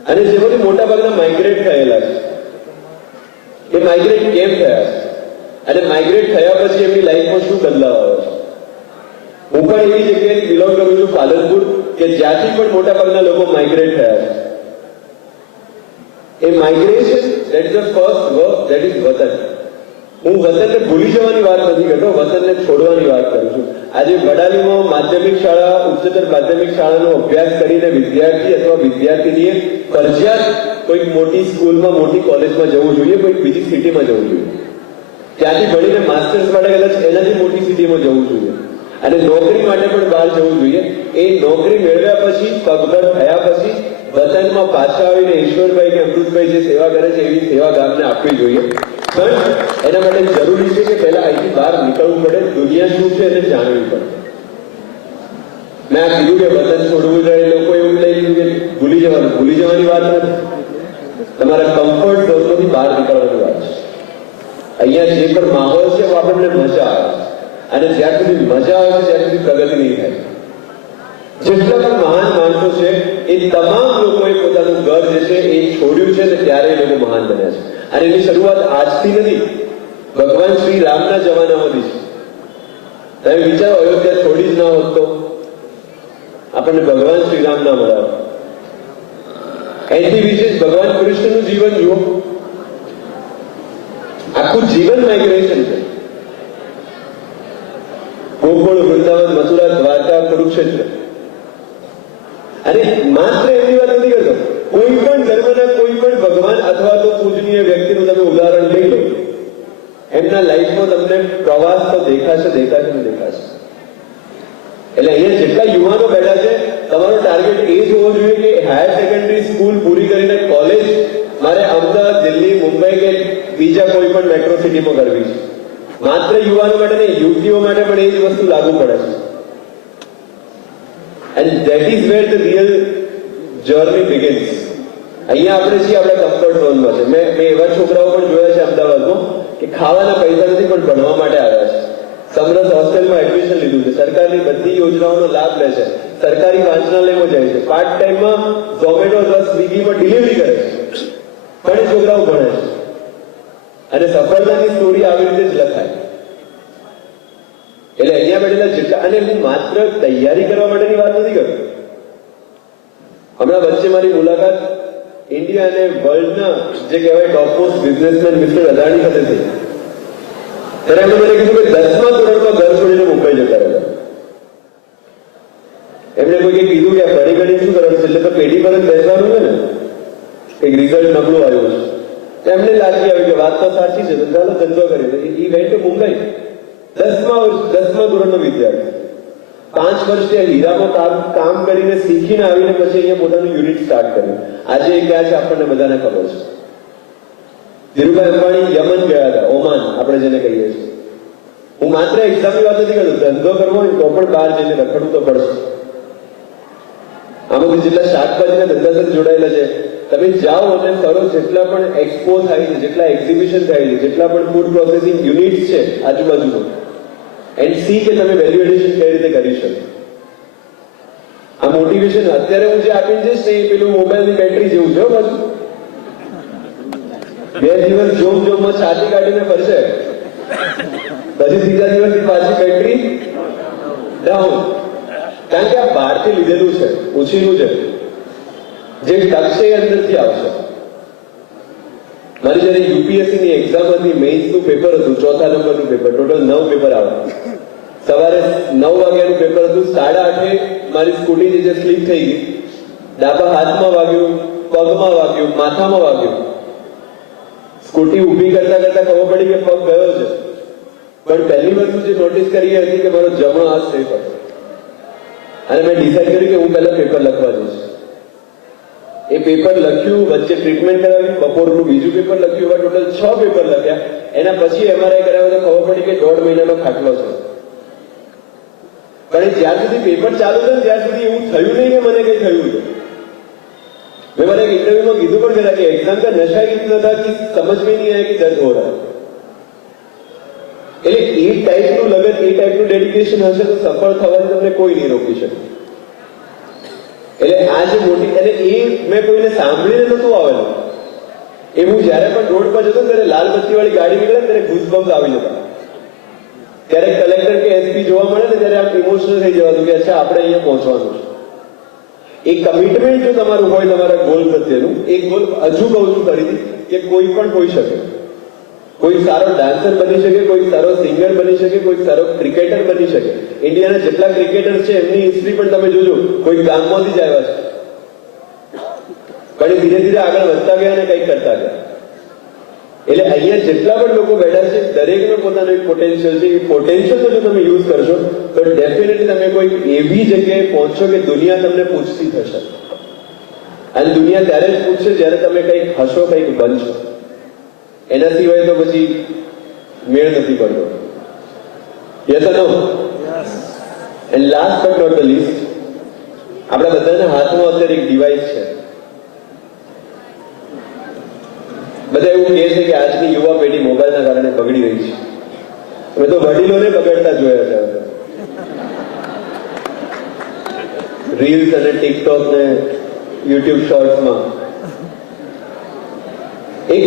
અને જેમાંથી મોટા ભાગના માઇગ્રેટ થયેલા છે. એ માઇગ્રેટ કેમ થયા છે અને માઇગ્રેટ થયા પછી એમની લાઈફમાં શું બદલાવ આવ્યો છે? હું પણ એવી જગ્યાએથી બિલોંગ કરું છું, પાલનપુર, કે જ્યાંથી પણ મોટા ભાગના લોકો માઇગ્રેટ થયા છે. એ migration, that is the first work, that is વતન. હું વતનને ભૂલી જવાની વાત નથી કરતો, વતનને છોડવાની વાત કરું છું. આજે વડાલીમાં માધ્યમિક શાળા, ઉચ્ચતર માધ્યમિક શાળાનો અભ્યાસ કરીને વિદ્યાર્થી અથવા વિદ્યાર્થીનીએ ફરજિયાત કોઈક મોટી સ્કૂલમાં, મોટી કોલેજમાં જવું જોઈએ, કોઈક બીજી સિટીમાં જવું જોઈએ. ત્યાંથી ભણીને માસ્ટર્સ માટે કદાચ એનાથી મોટી સિટીમાં જવું જોઈએ, અને નોકરી માટે પણ બહાર જવું જોઈએ. એ નોકરી મેળવ્યા પછી, પગભર થયા પછી વતનમાં પાછા આવીને ઈશ્વરભાઈ કે અમૃતભાઈ જે સેવા કરે છે એવી સેવા ગામને આપવી જોઈએ. પણ એના માટે જરૂરી છે કે પહેલા અહીંથી બહાર નીકળવું પડે, દુનિયા શું છે એને જાણવી પડે. મેં આ કીધું કે વતન છોડવું જોઈએ, લોકો એવું લઈ લીધું કે ભૂલી જવાની વાત નથી. તમારા કમ્ફર્ટ ઝોનમાંથી બહાર નીકળવાની વાત છે. અહીંયા જે પણ માહોલ છે આપણને મજા આવે છે, અને જ્યાં સુધી મજા આવે છે ત્યાં સુધી પ્રગતિ નહીં થાય. જેટલા પણ મહાન માણસો છે એ તમામ લોકોએ પોતાનું ઘર જે છે એ છોડ્યું છે, અને ત્યારે એ લોકો મહાન બન્યા છે. અને એની શરૂઆત આજથી નથી, ભગવાન શ્રી રામના જમાનામાંથી છે. તમે વિચારો, અયોધ્યા થોડી જ ના હોત તો આપણને ભગવાન શ્રી રામ ના મળ્યા. એથી વિશેષ ભગવાન કૃષ્ણનું જીવન જુઓ, આખું જીવન માઇગ્રેશન છે. ગોકુળ, વૃંદાવન, મથુરા, દ્વારકા, કુરુક્ષેત્ર. અને માત્ર એમની વાત નથી કરતો, કોઈ પણ ધર્મના કોઈ પણ ભગવાન અથવા તો પૂજનીય વ્યક્તિનું તમે ઉદાહરણ લઈ લો, એમના લાઈફમાં તમને પ્રવાસ તો દેખાશે. એટલે અહીંયા જેટલા યુવાનો બેઠા છે, તમારો ટાર્ગેટ એ જ હોવો જોઈએ કે હાયર સેકન્ડરી સ્કૂલ પૂરી કરીને કોલેજ મારે અમદાવાદ, દિલ્હી, મુંબઈ કે બીજા કોઈ પણ મેટ્રો સિટીમાં કરવી છે. માત્ર યુવાનો માટે નહીં, યુવતીઓ માટે પણ એ જ વસ્તુ લાગુ પડે છે. And that is wear the real journey begins. અહીંયા આપણે છીએ આપણા કમ્ફર્ટ ઝોનમાં છે. મેં એવા છોકરાઓ પણ જોયા છે અમદાવાદમાં કે ખાવાના પૈસા નથી પણ ભણવા માટે આવ્યા છે. સમરસ હોસ્ટેલમાં એડમિશન લીધું છે, સરકારની બધી યોજનાઓનો લાભ લે છે, સરકારી વાંચનાલયમાં જાય છે, પાર્ટ ટાઈમમાં ઝોમેટો અથવા સ્વિગીમાં ડિલિવરી કરે છે, પણ એ છોકરાઓ ભણે છે. અને સફળતાની સ્ટોરી આવી રીતે જ લખાય. એટલે અહીંયા બેઠેલા જેટલા, અને હું માત્ર તૈયારી કરવા માટેની વાત નથી કરતો. હમણાં વચ્ચે મારી મુલાકાત ઇન્ડિયા અને વર્લ્ડના જે કહેવાય ટોપમોસ્ટ બિઝનેસમેન મિસ્ટર અદાણી સાથે થઈ. ત્યારે એમણે મને કીધું કે 10મા ધોરણમાં ઘર છોડીને મુંબઈ જતા રહ્યા. એમણે કોઈ કીધું કે આ ભણી શું કરવાનું છે, એટલે તો પેઢી પર જ બેસવાનું છે ને, કંઈક રિઝલ્ટ નબળું આવ્યું છે. એમને લાગી આવી કે વાત તો સાચી છે, તો ચાલો ધંધો કરીએ. ઈ વેન્ટ ટુ મુંબઈ. 10મા ધોરણનો વિદ્યાર્થી 5 વર્ષ ત્યાં હીરામાં કામ કરીને શીખીને આવીને પછી અહીંયા પોતાનું યુનિટ સ્ટાર્ટ કર્યું. આજે એ ક્યાં છે આપણને બધાને ખબર છે. ધીરુભાઈ અંબાણી યમન ગયા હતા, ઓમાન આપણે જેને કહીએ છીએ. હું માત્ર એક્ઝામની વાત નથી કરતો, ધંધો કરવો હોય તો પણ બહાર જઈને રખડવું તો પડશે. આમાંથી જેટલા શાકભાજીના ધંધા સાથે જોડાયેલા છે, તમે જાઓ અને કરો, જેટલા પણ એક્સપો થાય છે, જેટલા એક્ઝિબિશન થાય છે, જેટલા પણ ફૂડ પ્રોસેસિંગ યુનિટ્સ છે આજુબાજુમાં, એન્ડ સી કે તમે વેલ્યુ એડિશન કઈ રીતે કરી શકો. આ મોટિવેશન અત્યારે હું જે આપીને જઈશ ને એ પેલું મોબાઈલની બેટરી જેવું છે. બાજુ 2 દિવસ જોમમાં છાતી કાઢીને ફરશે, પછી ત્રીજા દિવસથી પાછી બેટરી ડાઉન. કારણ કે આ બહારથી લીધેલું છે, ઉછીનું છે. જે ટકશે એ અંદરથી આવશે. મારી જયારે યુપીએસસી ની એક્ઝામ હતી, મેઇન્સનું પેપર હતું, 4થા નંબરનું પેપર, ટોટલ 9 પેપર આવે. સવારે 9 વાગ્યાનું પેપર હતું. 8:30 મારી સ્કૂટી જે સ્લીપ થઈ ગઈ, ડાબા હાથમાં વાગ્યું, પગમાં વાગ્યું, માથામાં વાગ્યું. સ્કૂટી ઊભી કરતા કરતા ખબર પડી કે પગ ગયો છે. પણ પહેલી વસ્તુ જે નોટિસ કરી એ હતી કે મારો જમણો હાથ સેફ હતો અને મેં ડિસાઈડ કર્યું કે હું પહેલા પેપર લખવા જઈશ. એ પેપર લખ્યું, વચ્ચે ટ્રીટમેન્ટ કરાવી, બપોરનું બીજું પેપર લખ્યું, એવા ટોટલ 6 પેપર લખ્યા. એના પછી MRI કરાવ્યો તો ખબર પડી કે 1.5 મહિનાનો ખાટલો છે. પણ જ્યાં સુધી પેપર ચાલુ છે ત્યાં સુધી એવું થયું નહીં કે મને કઈ થયું છે. મેં મારા એક ઇન્ટરવ્યુમાં કીધું પણ ખરા કે એક્ઝામ का नशा इतना था कि समझ में नहीं आया कि दर्द हो रहा है. એટલે એ ટાઈપનું લગન, એ ટાઈપનું ડેડિકેશન હશે તો સફળ થવાથી તમને કોઈ નહીં રોકી શકે. એટલે આ જે મોટી, અને એ મેં કોઈને સાંભળીને નતું આવેલું. એ હું જયારે પણ રોડ પર જતો ત્યારે લાલ બત્તી વાળી ગાડી નીકળે ત્યારે ગુઝબમ્સ આવી જતા. ત્યારે કલેક્ટર કે એસપી જોવા મળે ને ત્યારે આમ ઇમોશનલ થઈ જવાતું કે અચ્છા આપણે અહીંયા પહોંચવાનું છે. એ કમિટમેન્ટ જો તમારું હોય તમારા ગોલ પ્રત્યેનું, એક ગોલ હજુ કહું છું ફરીથી કે કોઈ પણ હોઈ શકે. કોઈ સારો ડાન્સર બની શકે, કોઈ સારો સિંગર બની શકે, કોઈ સારો ક્રિકેટર બની શકે. ઇન્ડિયાના જેટલા ક્રિકેટર છે એમની હિસ્ટ્રી પણ તમે જોજો, કોઈ ગામમાંથી જ આવ્યા છે, પણ એ ધીરે ધીરે આગળ વધતા ગયા અને કંઈક કરતા ગયા. એટલે અહીંયા જેટલા પણ લોકો બેઠા છે દરેકનો પોતાનો એક પોટેન્શિયલ છે. એ પોટેન્શિયલ જો તમે યુઝ કરશો તો ડેફિનેટલી તમે કોઈ એવી જગ્યાએ પહોંચશો કે દુનિયા તમને પૂછતી થશે. અને દુનિયા ત્યારે જ પૂછશે જ્યારે તમે કંઈક હશો, કંઈક બનશો. એના સિવાય તો પછી મેળ નથી પડતો. Yes or no? And last but not the least, આપણા બધાના હાથમાં અત્યારે એક ડિવાઇસ છે. બધા એવું કહે છે કે આજની યુવા પેઢી મોબાઈલના કારણે બગડી રહી છે. મેં તો વડીલોને બગડતા જોયા છે. રીલ્સ અને ટિકટોક ને યુટ્યુબ શોર્ટ્સમાં એક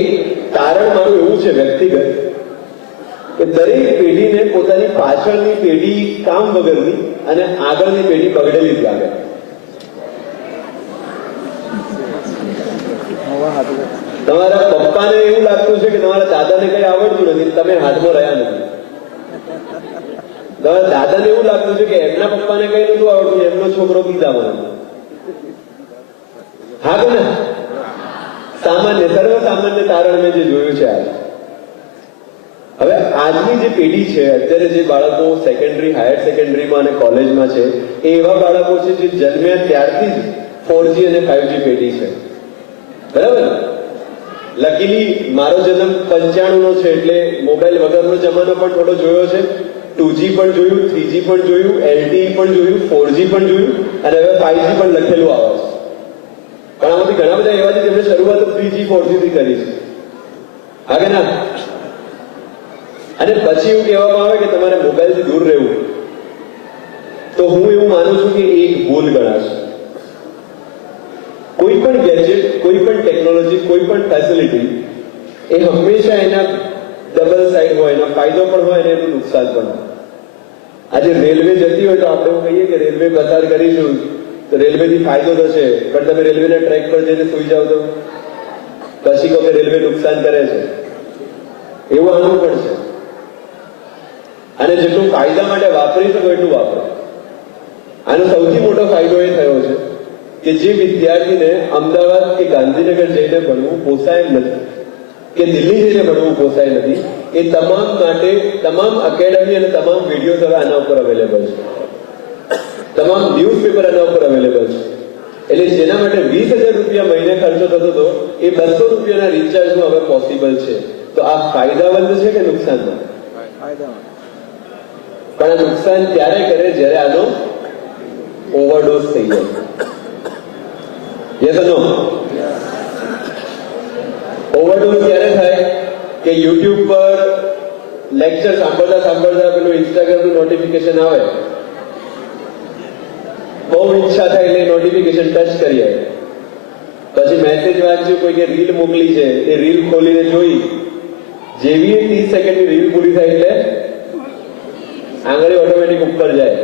કારણ મારું એવું છે વ્યક્તિગત કે દરેક પેઢીને પોતાની પાછળની પેઢી કામ વગરની અને આગળની પેઢી બગડેલી જ લાગે. તમારા પપ્પાને એવું લાગતું છે કે તમારા દાદાને કઈ આવડતું નથી, તમે હાથમાં રહ્યા નથી. તમારા દાદાને એવું લાગતું છે કે એમના પપ્પાને કઈ નતું આવડતું, એમનો છોકરો ગીતામાં. હા કે ના? સામાન્ય, સર્વ સામાન્ય તારણ મેં જે જોયું છે આજ. હવે આજની જે પેઢી છે, અત્યારે જે બાળકો સેકન્ડરી, હાયર સેકન્ડરીમાં અને કોલેજમાં છે, એ એવા બાળકો છે જે જન્મ્યા ત્યારથી જ 4G અને 5G પેઢી છે. બરાબર? લકીલી મારો જન્મ 95નો છે એટલે મોબાઈલ વગરનો જમાનો પણ થોડો જોયો છે. 2G પણ જોયું, 3G પણ જોયું, LTE પણ જોયું, 4G પણ જોયું અને હવે 5G પણ લખેલું આવે છે. પણ આમાંથી ઘણા બધા એવા છે જેમણે શરૂઆત 3G 4G થી કરી છે. હા કે ના? અને પછી એવું કહેવામાં આવે કે તમારે મોબાઈલથી દૂર રહેવું, તો હું એવું માનું છું કે એક ભૂલ ગણાશે. કોઈ પણ ગેજેટ, કોઈ પણ ટેકનોલોજી, કોઈ પણ ફેસિલિટી એ હંમેશા એના ડબલ સાઈડ હોય, એનો ફાયદો પણ હોય અને એનું નુકસાન પણ હોય. આજે રેલવે જતી હોય તો આપણે એવું કહીએ કે રેલવે પસાર કરીશું તો રેલવેથી ફાયદો થશે, પણ તમે રેલવેના ટ્રેક પર જઈને સુઈ જાવ તો પછી કહો કે રેલવે નુકસાન કરે છે. એવું આનું પણ છે. અને જેટલું ફાયદા માટે વાપરી શકો એટલું વાપરો. આનો સૌથી મોટો ફાયદો એ થયો છે કે જે વિદ્યાર્થીને અમદાવાદ કે ગાંધીનગર જઈને ભણવું પોસાય નથી કે દિલ્હી જઈને ભણવું પોસાય નથી, એ તમામ માટે તમામ એકેડમી અને તમામ વિડીયો હવે આના ઉપર અવેલેબલ છે. તમામ ન્યૂઝપેપર આના ઉપર અવેલેબલ છે. એટલે જેના માટે 20,000 રૂપિયા મહિને ખર્ચો થતો હતો એ 200 રૂપિયાના રિચાર્જમાં હવે પોસિબલ છે. તો આ ફાયદામંદ છે કે નુકસાનમંદ? પણ આ નુકસાન ત્યારે કરે જ્યારે આનો ઓવરડોઝ થઈ જાય. Yes or no? ઓવરડોઝ ત્યારે થાય કે યુટ્યુબ પર લેક્ચર સાંભળતા સાંભળતા પેલું ઇન્સ્ટાગ્રામનું નોટિફિકેશન આવે, બહુ ઈચ્છા થાય એટલે નોટિફિકેશન ટચ કરીએ, પછી મેસેજ વાંચ્યું, કોઈએ રીલ મોકલી છે, એ રીલ ખોલીને જોઈ, જેવી 30 સેકન્ડની રીલ પૂરી થાય એટલે આંગળી ઓટોમેટિક ઉપર જાય,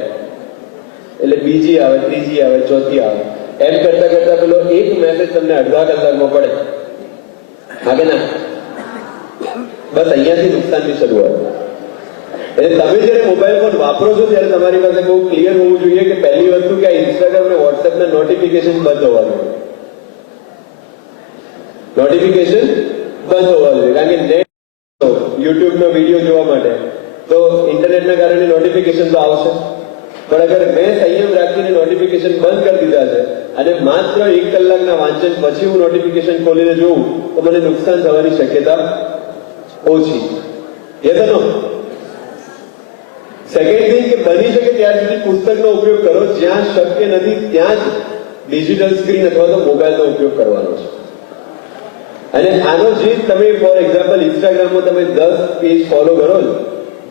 એટલે બીજી આવે, ત્રીજી આવે, ચોથી આવે, એમ કરતા કરતા પેલો એક મેસેજ તમને અડધા કલાકમાં પડે. હા કે ના? બસ અહીંયાથી નુકસાનની શરૂઆત. એટલે તમે જયારે મોબાઈલ ફોન વાપરો છો ત્યારે તમારી પાસે બહુ ક્લિયર હોવું જોઈએ કે પહેલી વસ્તુ કે આ ઇન્સ્ટાગ્રામ અને વોટ્સએપના નોટિફિકેશન બંધ હોવા જોઈએ. નોટિફિકેશન બંધ હોવા જોઈએ, કારણ કે નેટ યુટ્યુબનો વિડીયો જોવા માટે તો ઇન્ટરનેટના કારણે નોટિફિકેશન તો આવશે, પણ અગર મેં સંયમ રાખીને નોટિફિકેશન બંધ કરી દીધા છે અને માત્ર 1 કલાકના વાંચન પછી હું નોટિફિકેશન ખોલીને જોઉં તો મને નુકસાન થવાની શક્યતા ઓછી. Yes no? સેકન્ડ થિંગ કે બની શકે ત્યાર સુધી પુસ્તકનો ઉપયોગ કરો, જ્યાં શક્ય નથી ત્યાં જ ડિજિટલ સ્ક્રીન અથવા તો મોબાઈલનો ઉપયોગ કરવાનો છે. અને આનો જે તમે ફોર એક્ઝામ્પલ ઇન્સ્ટાગ્રામમાં તમે 10 પેજ ફોલો કરો છો,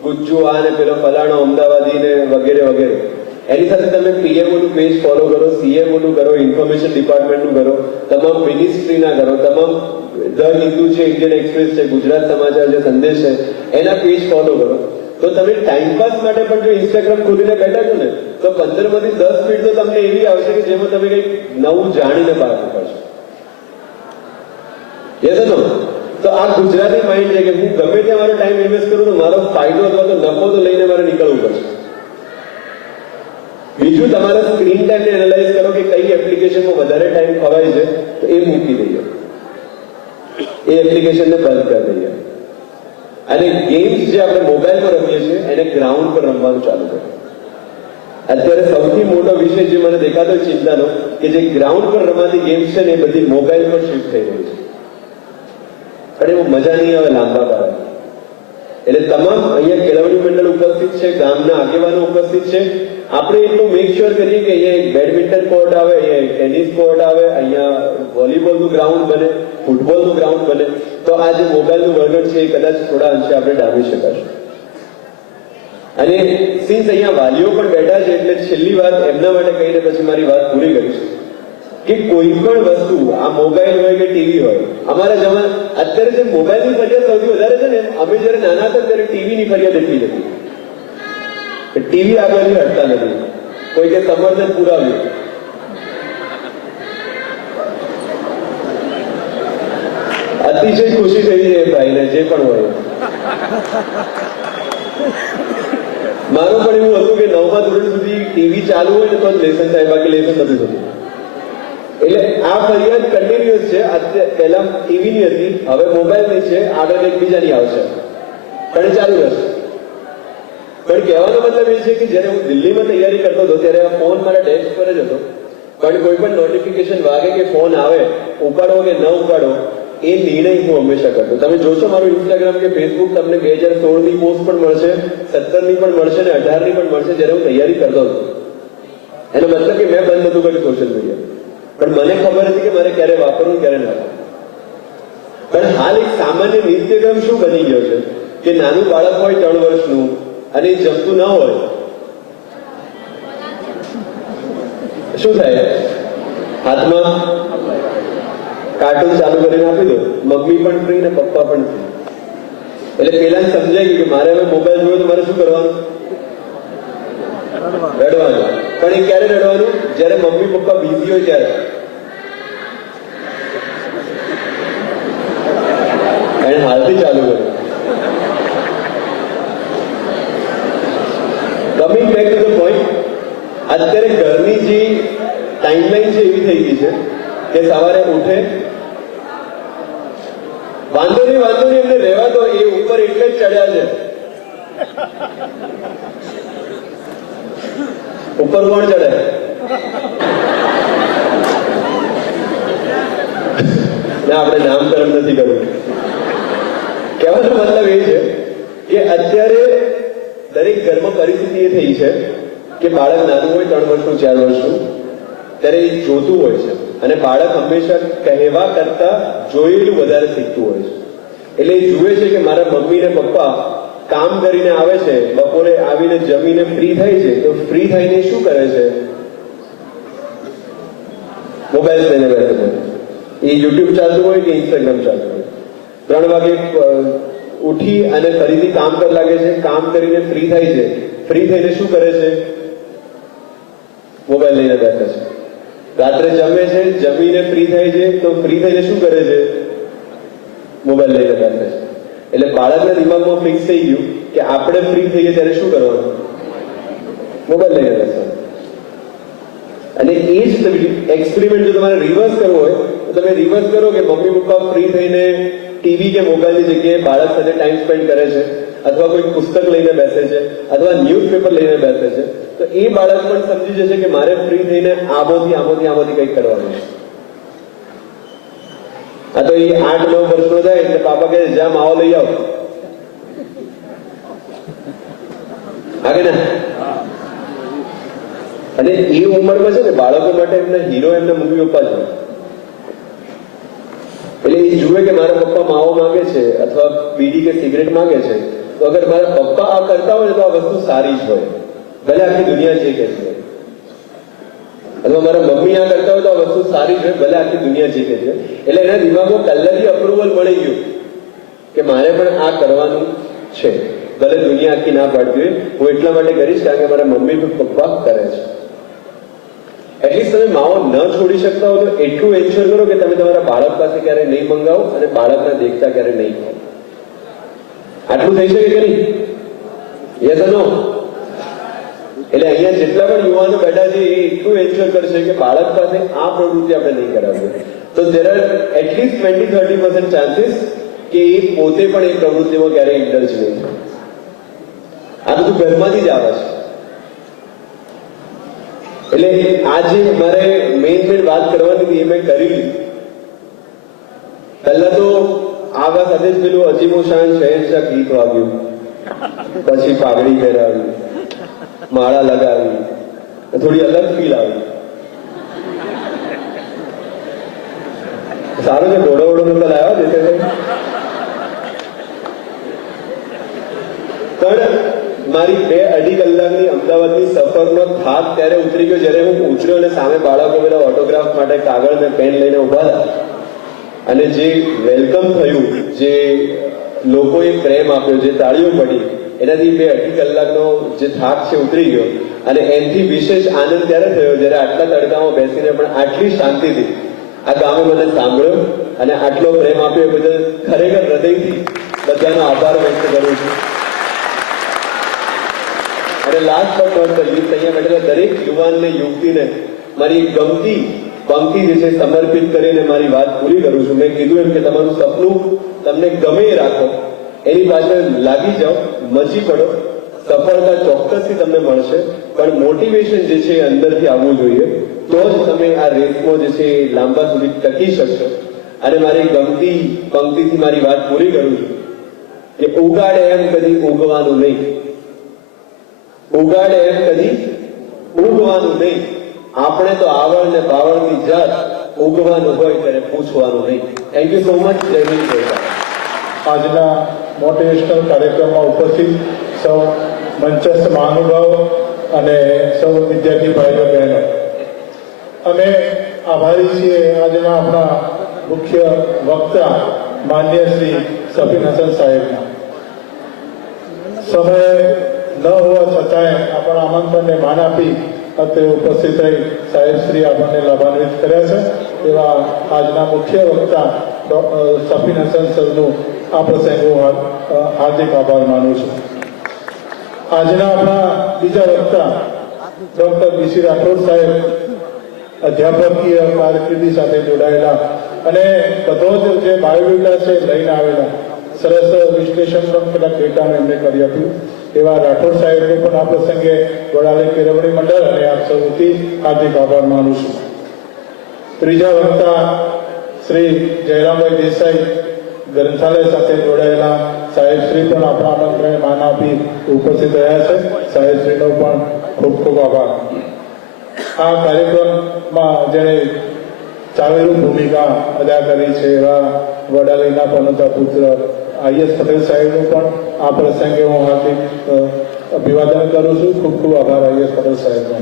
ગુજ્જુ આ ને પેલો ફલાણો અમદાવાદી ને વગેરે વગેરે, એની સાથે તમે પીએમઓ નું પેજ ફોલો કરો, સીએમઓ નું કરો, ઇન્ફોર્મેશન ડિપાર્ટમેન્ટનું કરો, તમામ મિનિસ્ટ્રીના કરો, તમામ ધ હિન્દુ છે, ઇન્ડિયન એક્સપ્રેસ છે, ગુજરાત સમાચાર છે, સંદેશ છે, એના પેજ ફોલો કરો, તો તમે ટાઈમપાસ માટે પણ જો ઇન્સ્ટાગ્રામ ખોલીને બેઠા છો ને તો 15 માંથી 10 મિનિટ તો તમને એવી આવશે કે જેમાં તમે કંઈક નવું જાણીને બહાર નીકળશો. Yes no? તો આ ગુજરાતી માઇન્ડ છે કે હું ગમે ત્યાં મારો ટાઈમ ઇન્વેસ્ટ કરું તો મારો ફાયદો અથવા તો નફો તો લઈને મારે નીકળવું પડશે. બીજું, તમારા સ્ક્રીન ટાઈમને એનાલાઇઝ કરો કે કઈ એપ્લિકેશનમાં વધારે ટાઈમ ખવાય છે તો એ મૂકી દઈએ, એ એપ્લિકેશનને બંધ કરી દઈએ. અને ગેમ્સ જે આપણે મોબાઈલ પર રમીએ છીએ એને ગ્રાઉન્ડ પર રમવાનું ચાલુ કરીએ. અત્યારે સૌથી મોટો વિષય જે મને દેખાતો ચિંતાનો કે જે ગ્રાઉન્ડ પર રમાતી ગેમ્સ છે ને એ બધી મોબાઈલ પર શિફ્ટ થઈ રહી છે. પણ એવું મજા નહીં આવે લાંબા ગાળે. એટલે તમામ અહીંયા કેળવણી મંડળ ઉપસ્થિત છે, ગામના આગેવાનો ઉપસ્થિત છે. આપણે એટલું મેક શ્યોર કરીએ કે અહીંયા એક બેડમિન્ટન કોર્ટ આવે, અહીંયા ટેનિસ કોર્ટ આવે, અહીંયા વોલીબોલનું ગ્રાઉન્ડ બને, ફૂટબોલનું ગ્રાઉન્ડ બને, તો આ જે મોબાઈલનું વળગણ છે એ કદાચ થોડા અંશે આપણે ડામી શકાશે. અને સિન્સ અહીંયા વાલીઓ પણ બેઠા છે એટલે છેલ્લી વાત એમના માટે કહીને પછી મારી વાત પૂરી કરીશ કે કોઈ પણ વસ્તુ, આ મોબાઈલ હોય કે ટીવી હોય, અમારા જમાના અત્યારે જે મોબાઈલની ફરિયાદ સૌથી વધારે છે ને, અમે જયારે નાના હતા ત્યારે ટીવીની ફરિયાદ એટલી હતી. ટીવી આગળ હટતા નથી, કોઈ કે સમર્થન પુરાવ્યું. અતિશય ખુશી થઈ છે ભાઈને, જે પણ હોય. મારું પણ એવું હતું કે 9મા ધોરણ સુધી ટીવી ચાલુ હોય ને તો જ લેસન થાય, બાકી લેસન નથી થતું. એટલે આ ફરિયાદ કન્ટિન્યુઅસ છે. પહેલા ટીવીની હતી, હવે મોબાઈલની છે, આગળ એકબીજાની આવશે, પણ ચાલુ રહેશે. પણ કહેવાનો મતલબ એ છે કે જયારે હું દિલ્હીમાં તૈયારી કરતો હતો ત્યારે આ ફોન મારા ડેસ્ક પર જ હતો, પણ કોઈ પણ નોટિફિકેશન વાગે કે ફોન આવે, ઉપાડો કે ન ઉપાડો એ નિર્ણય હું હંમેશા કરતો. તમે જોશો મારું ઇન્સ્ટાગ્રામ કે ફેસબુક, તમને 2016ની પોસ્ટ પણ મળશે, 17ની પણ મળશે ને 18ની પણ મળશે, જયારે હું તૈયારી કરતો હતો. એનો મતલબ કે મેં બંધ નતું કર્યું સોશિયલ મીડિયા, પણ મને ખબર હતી કે મારે ક્યારે વાપરવું ક્યારે ના વાપરવું. પણ હાલ એક સામાન્ય નિત્યક્રમ શું બની ગયો છે કે નાનું બાળક હોય 3 વર્ષનું અને એ જમતું ના હોય, શું થાય? હાથમાં કાર્ટૂન ચાલુ કરીને આપી દો, મમ્મી પણ ફ્રી ને પપ્પા પણ ફ્રી. એટલે પેલા સમજાય ગયું કે મારે હવે મોબાઈલ જોયો તો મારે શું કરવાનું? રડવાનું. પણ એ ક્યારે રડવાનું? જયારે મમ્મી પપ્પા બિઝી હોય ત્યારે. એને હાલથી ચાલુ કર્યું. Coming back to the point, અત્યારે ઘરની જે ટાઈમલાઈન છે એવી થઈ ગઈ છે કે સવારે ઉઠે, વાંધો નહીં એમને રહેવા દો, એ ઉપર એટલે જ ચડ્યા છે. ઉપર કોણ ચડે? ના, આપણે નામકરણ નથી કરવું. કહેવાનો મતલબ એ છે કે અત્યારે દરેક ઘરમાં પરિસ્થિતિ એ થઈ છે કે બાળક નાનું હોય 3 વર્ષનું 4 વર્ષનું ત્યારે એ જોતું હોય છે, અને બાળક હંમેશા કહેવા કરતા જોયેલું વધારે શીખતું હોય છે. એટલે એ જુએ છે કે મારા મમ્મી ને પપ્પા કામ કરીને આવે છે, બપોરે આવીને જમીને ફ્રી થાય છે, તો ફ્રી થઈને શું કરે છે? મોબાઈલ લઈને બેસે છે. એ યુટ્યુબ ચાલતું હોય કે ઇન્સ્ટાગ્રામ ચાલતું હોય. 3 વાગે ઉઠી અને ફરીથી કામ પર લાગે છે, કામ કરીને ફ્રી થાય છે, ફ્રી થઈને શું કરે છે? મોબાઈલ લઈને બેઠા છે. રાત્રે જમે છે, જમીને ફ્રી થાય છે, તો ફ્રી થઈને શું કરે છે? મોબાઈલ લઈને બેઠા છે. એટલે બાળકના દિમાગમાં ફિક્સ થઈ ગયું કે આપણે ફ્રી થઈએ ત્યારે શું કરવાનું? મોબાઈલ લઈને બેસવાનું. અને એ જ એક્સપેરિમેન્ટ જો તમારે રિવર્સ કરવો હોય તો તમે રિવર્સ કરો કે મમ્મી પપ્પા ફ્રી થઈને ટીવી કે મોબાઈલની જગ્યાએ બાળક સાથે ટાઈમ સ્પેન્ડ કરે છે, અથવા કોઈ પુસ્તક લઈને બેસે છે અથવા ન્યૂઝપેપર લઈને બેસે છે, તો એ બાળક પણ સમજી જશે કે મારે ફ્રી થઈને આમાંથી કંઈક કરવાનું છે. આ તો એ 8-9 વર્ષનો થાય એટલે પાપા કહે જ્યાં માવો લઈ આવો. આગે ના. અને એ ઉંમરમાં છે ને બાળકો માટે એમના હીરો એમના મમ્મી પપ્પા છે. એટલે એ જુએ કે મારા પપ્પા માવો માંગે છે અથવા બીડી કે સિગરેટ માંગે છે, તો અગર મારા પપ્પા આ કરતા હોય તો આ વસ્તુ સારી જ હોય, ભલે આખી દુનિયા જે કે છે. અથવા મારા મમ્મી આ કરતા હોય તો આ વસ્તુ સારી જ હોય, ભલે આખી દુનિયા જે કે છે. એટલે એના દિમાગમાં પહેલાથી અપ્રુવલ મળી ગયું કે મારે પણ આ કરવાનું છે, ભલે દુનિયા આખી ના પાડતી હોય, હું એટલા માટે કરીશ કારણ કે મારા મમ્મી પપ્પા કરે છે. એટલીસ્ટ તમે માવો ન છોડી શકતા હો તો એટલું એન્શ્યોર કરો કે તમે તમારા બાળક પાસે ક્યારે નહીં મંગાવો અને બાળકના દેખતા ક્યારે નહીં ખાઓ. આટલું થઈ શકે કે નહીં? યસ ઓર નો? એટલે અહીંયા જેટલા પણ યુવાનો બેઠા છે એ એટલું એન્શ્યોર કરશે કે બાળક પાસે આ પ્રવૃત્તિ આપણે નહીં કરાવીએ. તો there are at least 20-30% chances કે એ પોતે પણ એ પ્રવૃત્તિમાં ક્યારેય ઇન્ડલ્જ નહીં થાય. આ બધું ઘરમાંથી જ આવે છે. એટલે આજે મારે મેઇન વાત કરવાની હતી એ મેં કરી લીધી. પહેલા તો આગા સાથે જ પેલું અજીમો શાન શહેનશાહ ગીત વાગ્યું, પછી પાઘડી પહેરાવી, માળા લગાવી, થોડી અલગ ફીલ આવી. સારું છે ઘોડો વોડો નતો લાવ્યો જેતે પણ મારી 2-2.5 કલાકની અમદાવાદની સફરનો થાક ત્યારે ઉતરી ગયો જ્યારે હું ઉતર્યો અને સામે બાળકો પેલા ઓટોગ્રાફ માટે કાગળ ને પેન લઈને ઉભા હતા અને જે વેલકમ થયું, જે લોકોએ પ્રેમ આપ્યો, જે તાળીઓ પડી, એનાથી 2-2.5 કલાકનો જે થાક છે ઉતરી ગયો. અને એનાથી વિશેષ આનંદ ત્યારે થયો જ્યારે આટલા તડકામાં બેસીને પણ આટલી શાંતિથી આ ગામે મને સાંભળ્યો અને આટલો પ્રેમ આપ્યો એ બદલ ખરેખર હૃદયથી બધાનો આભાર વ્યક્ત કરું છું. અને last but not the least, અહીંયા બેઠેલા દરેક યુવાનને યુવતીને મારી ગમતી પંક્તિ જે છે સમર્પિત કરીને મારી વાત પૂરી કરું છું. મેં કીધું એમ કે તમારું સપનું તમને ગમે એ રાખો, એની પાછળ લાગી જાઓ, મચી પડો, સફળતા ચોક્કસથી તમને મળશે. પણ મોટિવેશન જે છે એ અંદરથી આવવું જોઈએ, તો જ તમે આ રેસમાં જે છે એ લાંબા સુધી ટકી શકશો. અને મારી ગમતી પંક્તિથી મારી વાત પૂરી કરું છું કે ઉગાડે એમ કદી ઉગવાનું નહીં, ઉગાડે એમ કદી ઉગવાનું નહીં, આપણે તો આવડ ને બાવળની જાત, ઉગવાનું હોય ત્યારે પૂછવાનું નહીં. Thank you so much. જય હિન્દ, જય ભારત. આજના મોટિવેશનલ કાર્યક્રમમાં ઉપસ્થિત સૌ મંચસ્થ મહાનુભાવો અને સૌ વિદ્યાર્થી ભાઈઓ બહેનો, અમે આભારી છીએ આજના આપણા મુખ્ય વક્તા માન્ય શ્રી સફીન હસન સાહેબના. સમય ન હોવા છતાંય આપણા આમંત્રણને માન આપી તે ઉપસ્થિત રહી સાહેબ શ્રી આપણને લાભાન્વિત કર્યા છે. એવા આજના મુખ્ય વક્તા સફીન હસન સરનું આ પ્રસંગે હું હાર્દિક આભાર માનું છું. આજના આપણા બીજા વક્તા ડોક્ટર બીસી રાઠોડ સાહેબ અધ્યાપકીય કારકિર્દી સાથે જોડાયેલા અને બધો જ જે બાયોડેટા છે લઈને આવેલા, સરસ વિશ્લેષણ પણ પેલા ડેટાનું એમને કરી આપ્યું. એવા રાઠોડ સાહેબને પણ આ પ્રસંગે વડાલી કેળવણી મંડળ અને આપ સૌથી હાર્દિક આભાર માનું છું. ત્રીજા વક્તા શ્રી જયરામભાઈ દેસાઈ ગ્રંથાલય સાથે જોડાયેલા સાહેબશ્રી પણ આપણા આમંત્રણને માન આપી ઉપસ્થિત રહ્યા છે. સાહેબશ્રીનો પણ ખૂબ ખૂબ આભાર. આ કાર્યક્રમમાં જેણે ચાવેરું ભૂમિકા અદા કરી છે એવા વડાલીના પનોતા પુત્ર IS પટેલ સાહેબનું પણ આ પ્રસંગે હું હાર્દિક અભિવાદન કરું છું. ખૂબ ખૂબ આભાર IS પટેલ સાહેબનો.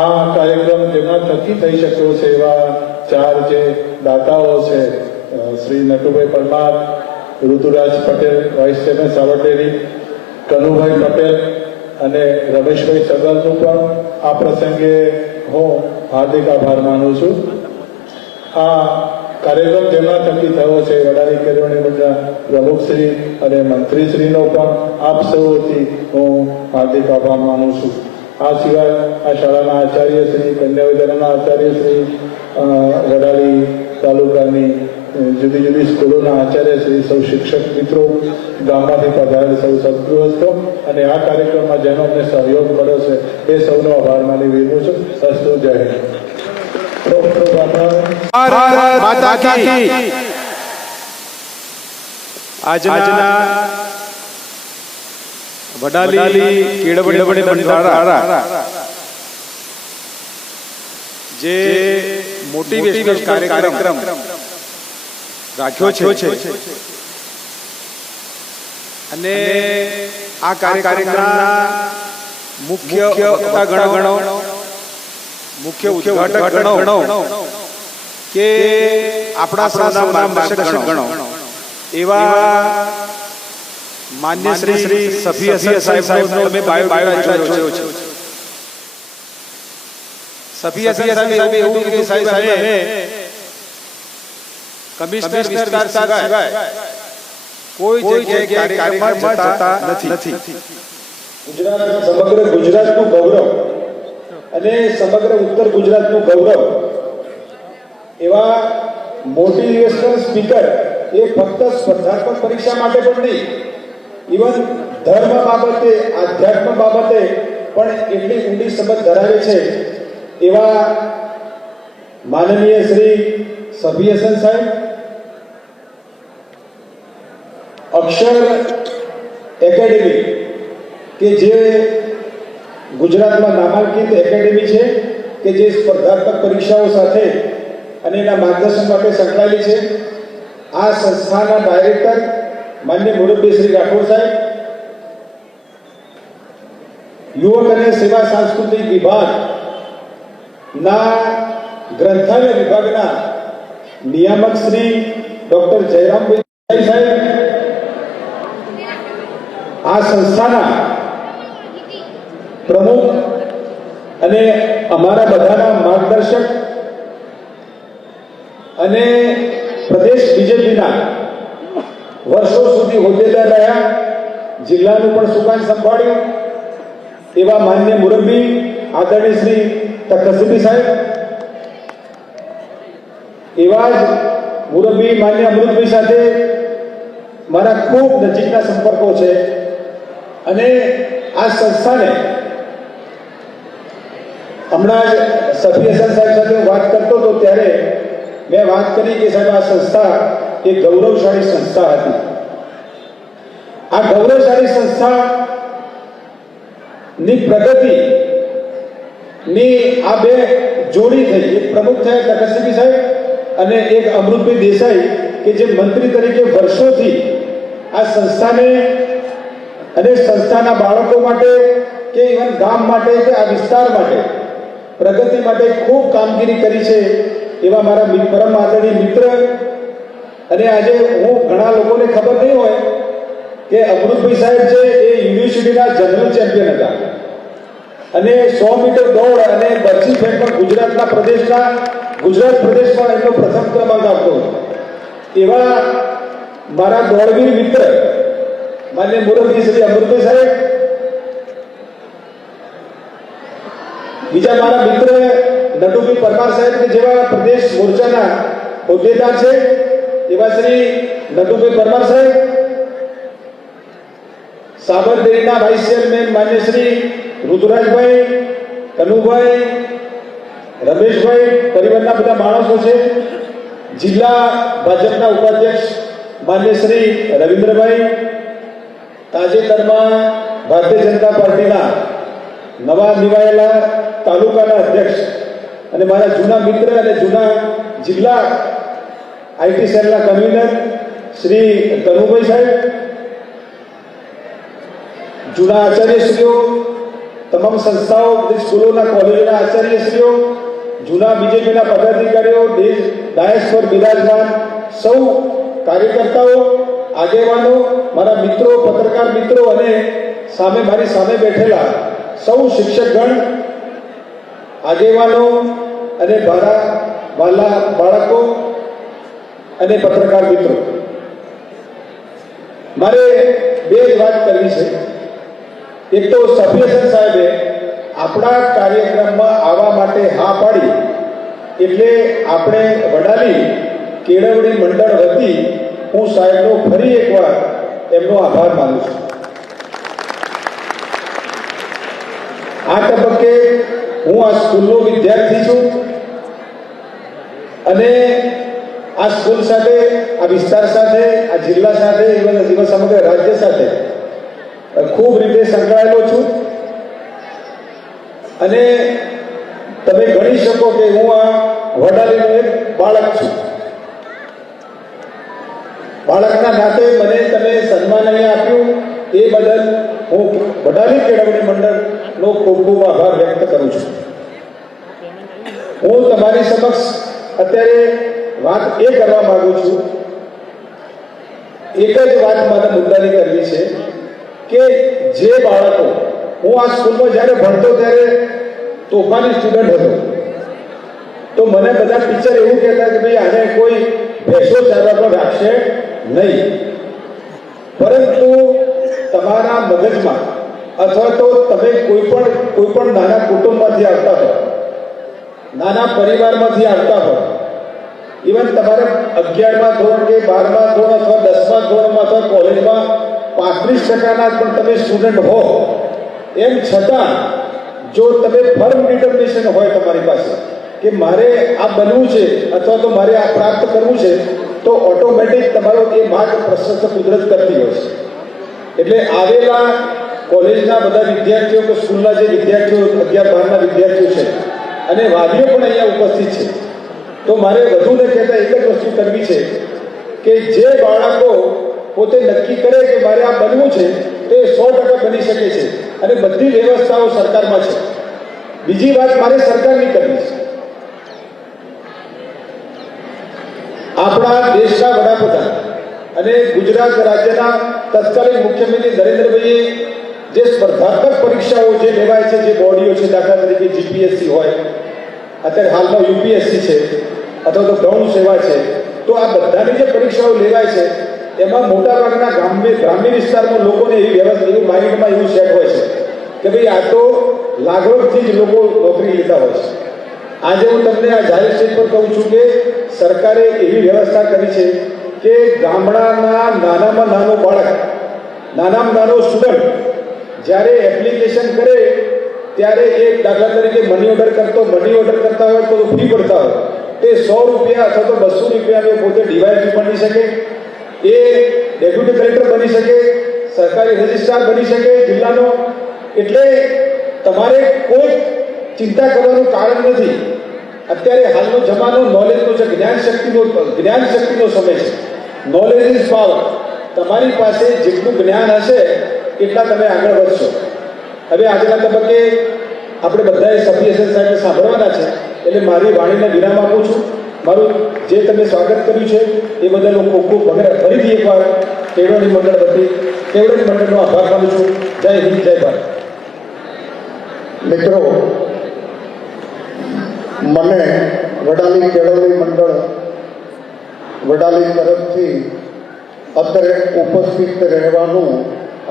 આ કાર્યક્રમ જેમના થકી થઈ શક્યો છે એવા 4 જે દાતાઓ છે, શ્રી નટુભાઈ પરમાર, ઋતુરાજ પટેલ, વાઇસ ચેરમેન સાવરડેરી, કનુભાઈ પટેલ અને રમેશભાઈ સગલનું પણ આ પ્રસંગે હું હાર્દિક આભાર માનું છું. આ કાર્યક્રમ જેમના થકી થયો છે વડાલી કેળવણી મંડળના પ્રમુખશ્રી અને મંત્રીશ્રીનો પણ આપ સૌથી હું હાર્દિક આભાર માનું છું. આ સિવાય આ શાળાના આચાર્ય શ્રી, કન્યા વિદ્યાલયના આચાર્ય શ્રી, વડાલી તાલુકાની જુદી જુદી સ્કૂલોના આચાર્ય શ્રી, સૌ શિક્ષક મિત્રો, ગામમાંથી પધારેલ સૌ સદગૃહસ્થો અને આ કાર્યક્રમમાં જેનો અમને સહયોગ મળ્યો છે એ સૌનો આભાર માની વિનવું છું. અસ્તુ, જય હિન્દ. માતા કી આજના વડાલી કેળવણી દ્વારા જે મોટિવેશનલ કાર્યક્રમ રાખ્યો છે અને આ કાર્યક્રમના મુખ્ય વક્તા ગણો, મુખ્ય ઉદ્ઘાટક ગણો કે આપણા સૌના માર્ગદર્શક ગણો એવા માન્ય શ્રી સફી હસન સાહેબનો અમે બાયોડેટા જોયો છે. સફી હસન સાહેબ એવું કે સાહેબ કમિશનર વિસ્તાર સિવાય કોઈ જગ્યાએ કાર્યક્રમમાં જતા નથી. ગુજરાત, સમગ્ર ગુજરાતનું ગૌરવ અને સમગ્ર ઉત્તર ગુજરાતનું ગૌરવ એવા મોટિવેશનલ સ્પીકર એ ફક્ત સ્પર્ધાત્મક પરીક્ષા માટે પણ નહીં, ઇવન ધર્મ બાબતે, આધ્યાત્મ બાબતે પણ એટલી ઊંડી સમજ ધરાવે છે એવા માનનીય શ્રી સફી હસન સાહેબ, અક્ષર એકેડેમી કે જે ગુજરાતમાં નામાંકિત એકેડેમી છે કે જે સ્પર્ધાત્મક પરીક્ષાઓ સાથે અને એના માર્ગદર્શન માટે સંકળાયેલી છે. આ સંસ્થાના ડાયરેક્ટર માન્ય મુરબ્બી શ્રી રાઠોડ સાહેબ, યુવક અને સેવા સાંસ્કૃતિક વિભાગના ગ્રંથાલય વિભાગના નિયામક શ્રી ડોક્ટર જયરામભાઈ સાહેબ, આ સંસ્થાના પ્રમુખ અને અમારા બધાના માર્ગદર્શક અને પ્રદેશ બીજેપીના વર્ષો સુધી હોદ્દેદાર રહ્યા, જિલ્લાનું પણ સુકાન સંભાળ્યું એવા માન્ય મુરબ્બી આદરણીય શ્રી તકસીબી સાહેબ, એવા જ મુરબ્બી માન્ય અમૃતભાઈ સાથે મારા ખૂબ નજીકના સંપર્કો છે અને આ સંસ્થાને હમણાં જ સફી હસન સાહેબ સાથે હું વાત કરતો હતો ત્યારે મેં વાત કરી કે સાહેબ આ સંસ્થા એક ગૌરવશાળી સંસ્થા હતી. આ ગૌરવશાળી સંસ્થાની પ્રગતિની આ બે જોડી થઈ, એક પ્રમુખ થયા તકસીબી સાહેબ અને એક અમૃતભાઈ દેસાઈ કે જે મંત્રી તરીકે વર્ષોથી આ સંસ્થાને અને સંસ્થાના બાળકો માટે કે ઇવન ગામ માટે કે આ વિસ્તાર માટે પ્રગતિ માટે ખૂબ કામગીરી કરી છે એવા મારા પરમ આદરણીય મિત્ર. અને આજે હું ઘણા લોકોને ખબર નહીં હોય કે અમૃતભાઈ સાહેબ છે એ યુનિવર્સિટીના જનરલ ચેમ્પિયન હતા અને 100 મીટર દોડ અને બરછી ફેંકમાં ગુજરાત પ્રદેશમાં એમનો પ્રથમ ક્રમાંક આવતો હતો. એવા મારા દોડવીર મિત્ર માન્ય મુરબ્બી શ્રી અમૃતભાઈ સાહેબ, બીજા મારા મિત્ર નટુભાઈ પરમાર સાહેબ કે જેવા પ્રદેશ મોરચાના હોદ્દેદાર છે એવા શ્રી નટુભાઈ પરમાર સાહેબ, સાબરડેરીના વાઇસ ચેરમેન માન્ય શ્રી ઋતુરાજભાઈ, કનુભાઈ, રમેશભાઈ, પરિવારના બધા માણસો છે, જિલ્લા ભાજપના ઉપાધ્યક્ષ માન્ય શ્રી રવિન્દ્રભાઈ, તાજેતરમાં ભારતીય જનતા પાર્ટીના નવા નિવાયેલા તાલુકાના અધ્યક્ષ અને મારા જૂના મિત્ર અને જૂના જિલ્લા આઈટી સેલના કન્વીનર શ્રી કનુભાઈ સાહેબ, જૂના આચાર્યશ્રીઓ, તમામ સંસ્થાઓ, સ્કૂલોના કોલેજોના આચાર્યશ્રીઓ, જૂના બીજેપીના પદાધિકારીઓ, ડાયસ પર બિરાજમાન સૌ કાર્યકર્તાઓ, આગેવાનો, મારા મિત્રો, પત્રકાર મિત્રો અને મારી સામે બેઠેલા સૌ શિક્ષકગણ, આગેવાનો અને મારા વાલા બાળકો અને પત્રકાર મિત્રો, મારે બે જ વાત કરવી છે. એક તો સફી હસન સાહેબે આપણા કાર્યક્રમમાં આવવા માટે હા પાડી એટલે આપણે વડાલી કેળવણી મંડળ વતી હું સાહેબનો ફરી એકવાર એમનો આભાર માનું છું. આ તબક્કે હું આ સ્કૂલનો વિદ્યાર્થી છું અને આ સ્કૂલ સાથે, આ વિસ્તાર સાથે, આ જિલ્લા સાથે, ઇવન સમગ્ર રાજ્ય સાથે ખૂબ રીતે સંકળાયેલો છું. અને તમે ગણી શકો કે હું આ વડાલીનો એક બાળક છું. બાળકના નાતે મને તમે સન્માન અહીંયા આપ્યું એ બદલ હું વડાલી કેળવણી મંડળનો ખૂબ ખૂબ આભાર વ્યક્ત કરું છું. હું તમારી સમક્ષ અત્યારે વાત એ કરવા માંગુ છું, એક જ વાત મારા મુદ્દાની કરવી છે કે જે બાળકો, હું આ સ્કૂલમાં જ્યારે ભણતો ત્યારે તોફાની સ્ટુડન્ટ હતો, તો મને બધા ટીચર એવું કહેતા કે ભાઈ આને કોઈ ભેંસો ચારવા પર રાખશે નહીં. પરંતુ તમારા મગજમાં અથવા તો તમે કોઈ પણ નાના કુટુંબમાંથી આવતા હો, નાના પરિવારમાંથી આવતા હો, ઇવન તમારે 11મા ધોરણ કે 12મા ધોરણ અથવા 10મા ધોરણમાં અથવા કોલેજમાં 35%ના પણ તમે સ્ટુડન્ટ હો, એમ છતાં જો તમે ફર્મ ડિટર્મિનેશન હોય તમારી પાસે કે મારે આ બનવું છે અથવા તો મારે આ પ્રાપ્ત કરવું છે, તો ઓટોમેટિક તમારો એ માર્ગ પ્રશસ્ત કુદરત કરતી હોય છે. એટલે આવેલા કોલેજના બધા વિદ્યાર્થીઓ કે સ્કૂલના જે વિદ્યાર્થીઓ 11-12ના વિદ્યાર્થીઓ છે અને વાલીઓ પણ અહીંયા ઉપસ્થિત છે, તો મારે વધુને કહેતા એક જ વસ્તુ કરવી છે કે જે બાળકો પોતે નક્કી કરે કે મારે આ બનવું છે તે 100% બની શકે છે અને બધી વ્યવસ્થાઓ સરકારમાં છે. બીજી વાત મારે સરકારની કરવી છે. આપણા દેશના વડાપ્રધાન અને ગુજરાત રાજ્યના તત્કાલીન મુખ્યમંત્રી નરેન્દ્રભાઈએ જે સ્પર્ધાત્મક પરીક્ષાઓ જે લેવાય છે, જે બોડીઓ છે, દાખલા તરીકે જીપીએસસી હોય, અત્યારે હાલમાં યુપીએસસી છે અથવા તો ગૌણ સેવા છે, તો આ બધાની જે પરીક્ષાઓ લેવાય છે એમાં મોટાભાગના ગ્રામ્ય વિસ્તારમાં લોકોને એવી વ્યવસ્થા, એવું માઇન્ડમાં એવું સેટ હોય છે કે ભાઈ આ તો લાગવગથી જ લોકો નોકરી લેતા હોય છે. આજે હું તમને આ જાહેર સ્ટેજ પર કહું છું કે સરકારે એવી વ્યવસ્થા કરી છે કે ગામડાના નાનામાં નાનો બાળક, નાનામાં નાનો સ્ટુડન્ટ જ્યારે એપ્લિકેશન કરે ત્યારે એ દાખલા તરીકે મની ઓર્ડર કરતા હોય તો ફી પડતા હોય, તે 100 રૂપિયા અથવા તો 200 રૂપિયા પોતે ડીવાયસપી બની શકે, એ ડેપ્યુટી કલેક્ટર બની શકે, સરકારી રજિસ્ટ્રાર બની શકે જિલ્લાનો. એટલે તમારે કોઈ ચિંતા કરવાનું કારણ નથી. અત્યારે હાલનો જમાનો નોલેજનો છે, જ્ઞાન શક્તિનો સમય છે. Knowledge is power. તમારી પાસે જેટલું જ્ઞાન હશે એટલા તમે આગળ વધશો. હવે આજના તબક્કે આપણે બધાએ સફિયસન સાહેબને સાંભળવાના છે, એટલે મારી વાણીને વિરામ આપું છું. મારું જે તમે સ્વાગત કર્યું છે એ બદલ હું ખૂબ ફરીથી એકવાર કેળવણી મંડળનો આભાર માનું છું. જય હિન્દ, જય ભારત. મિત્રો, મને વડાલી કેળવણી મંડળ વડાલી તરફથી અત્યારે ઉપસ્થિત રહેવાનું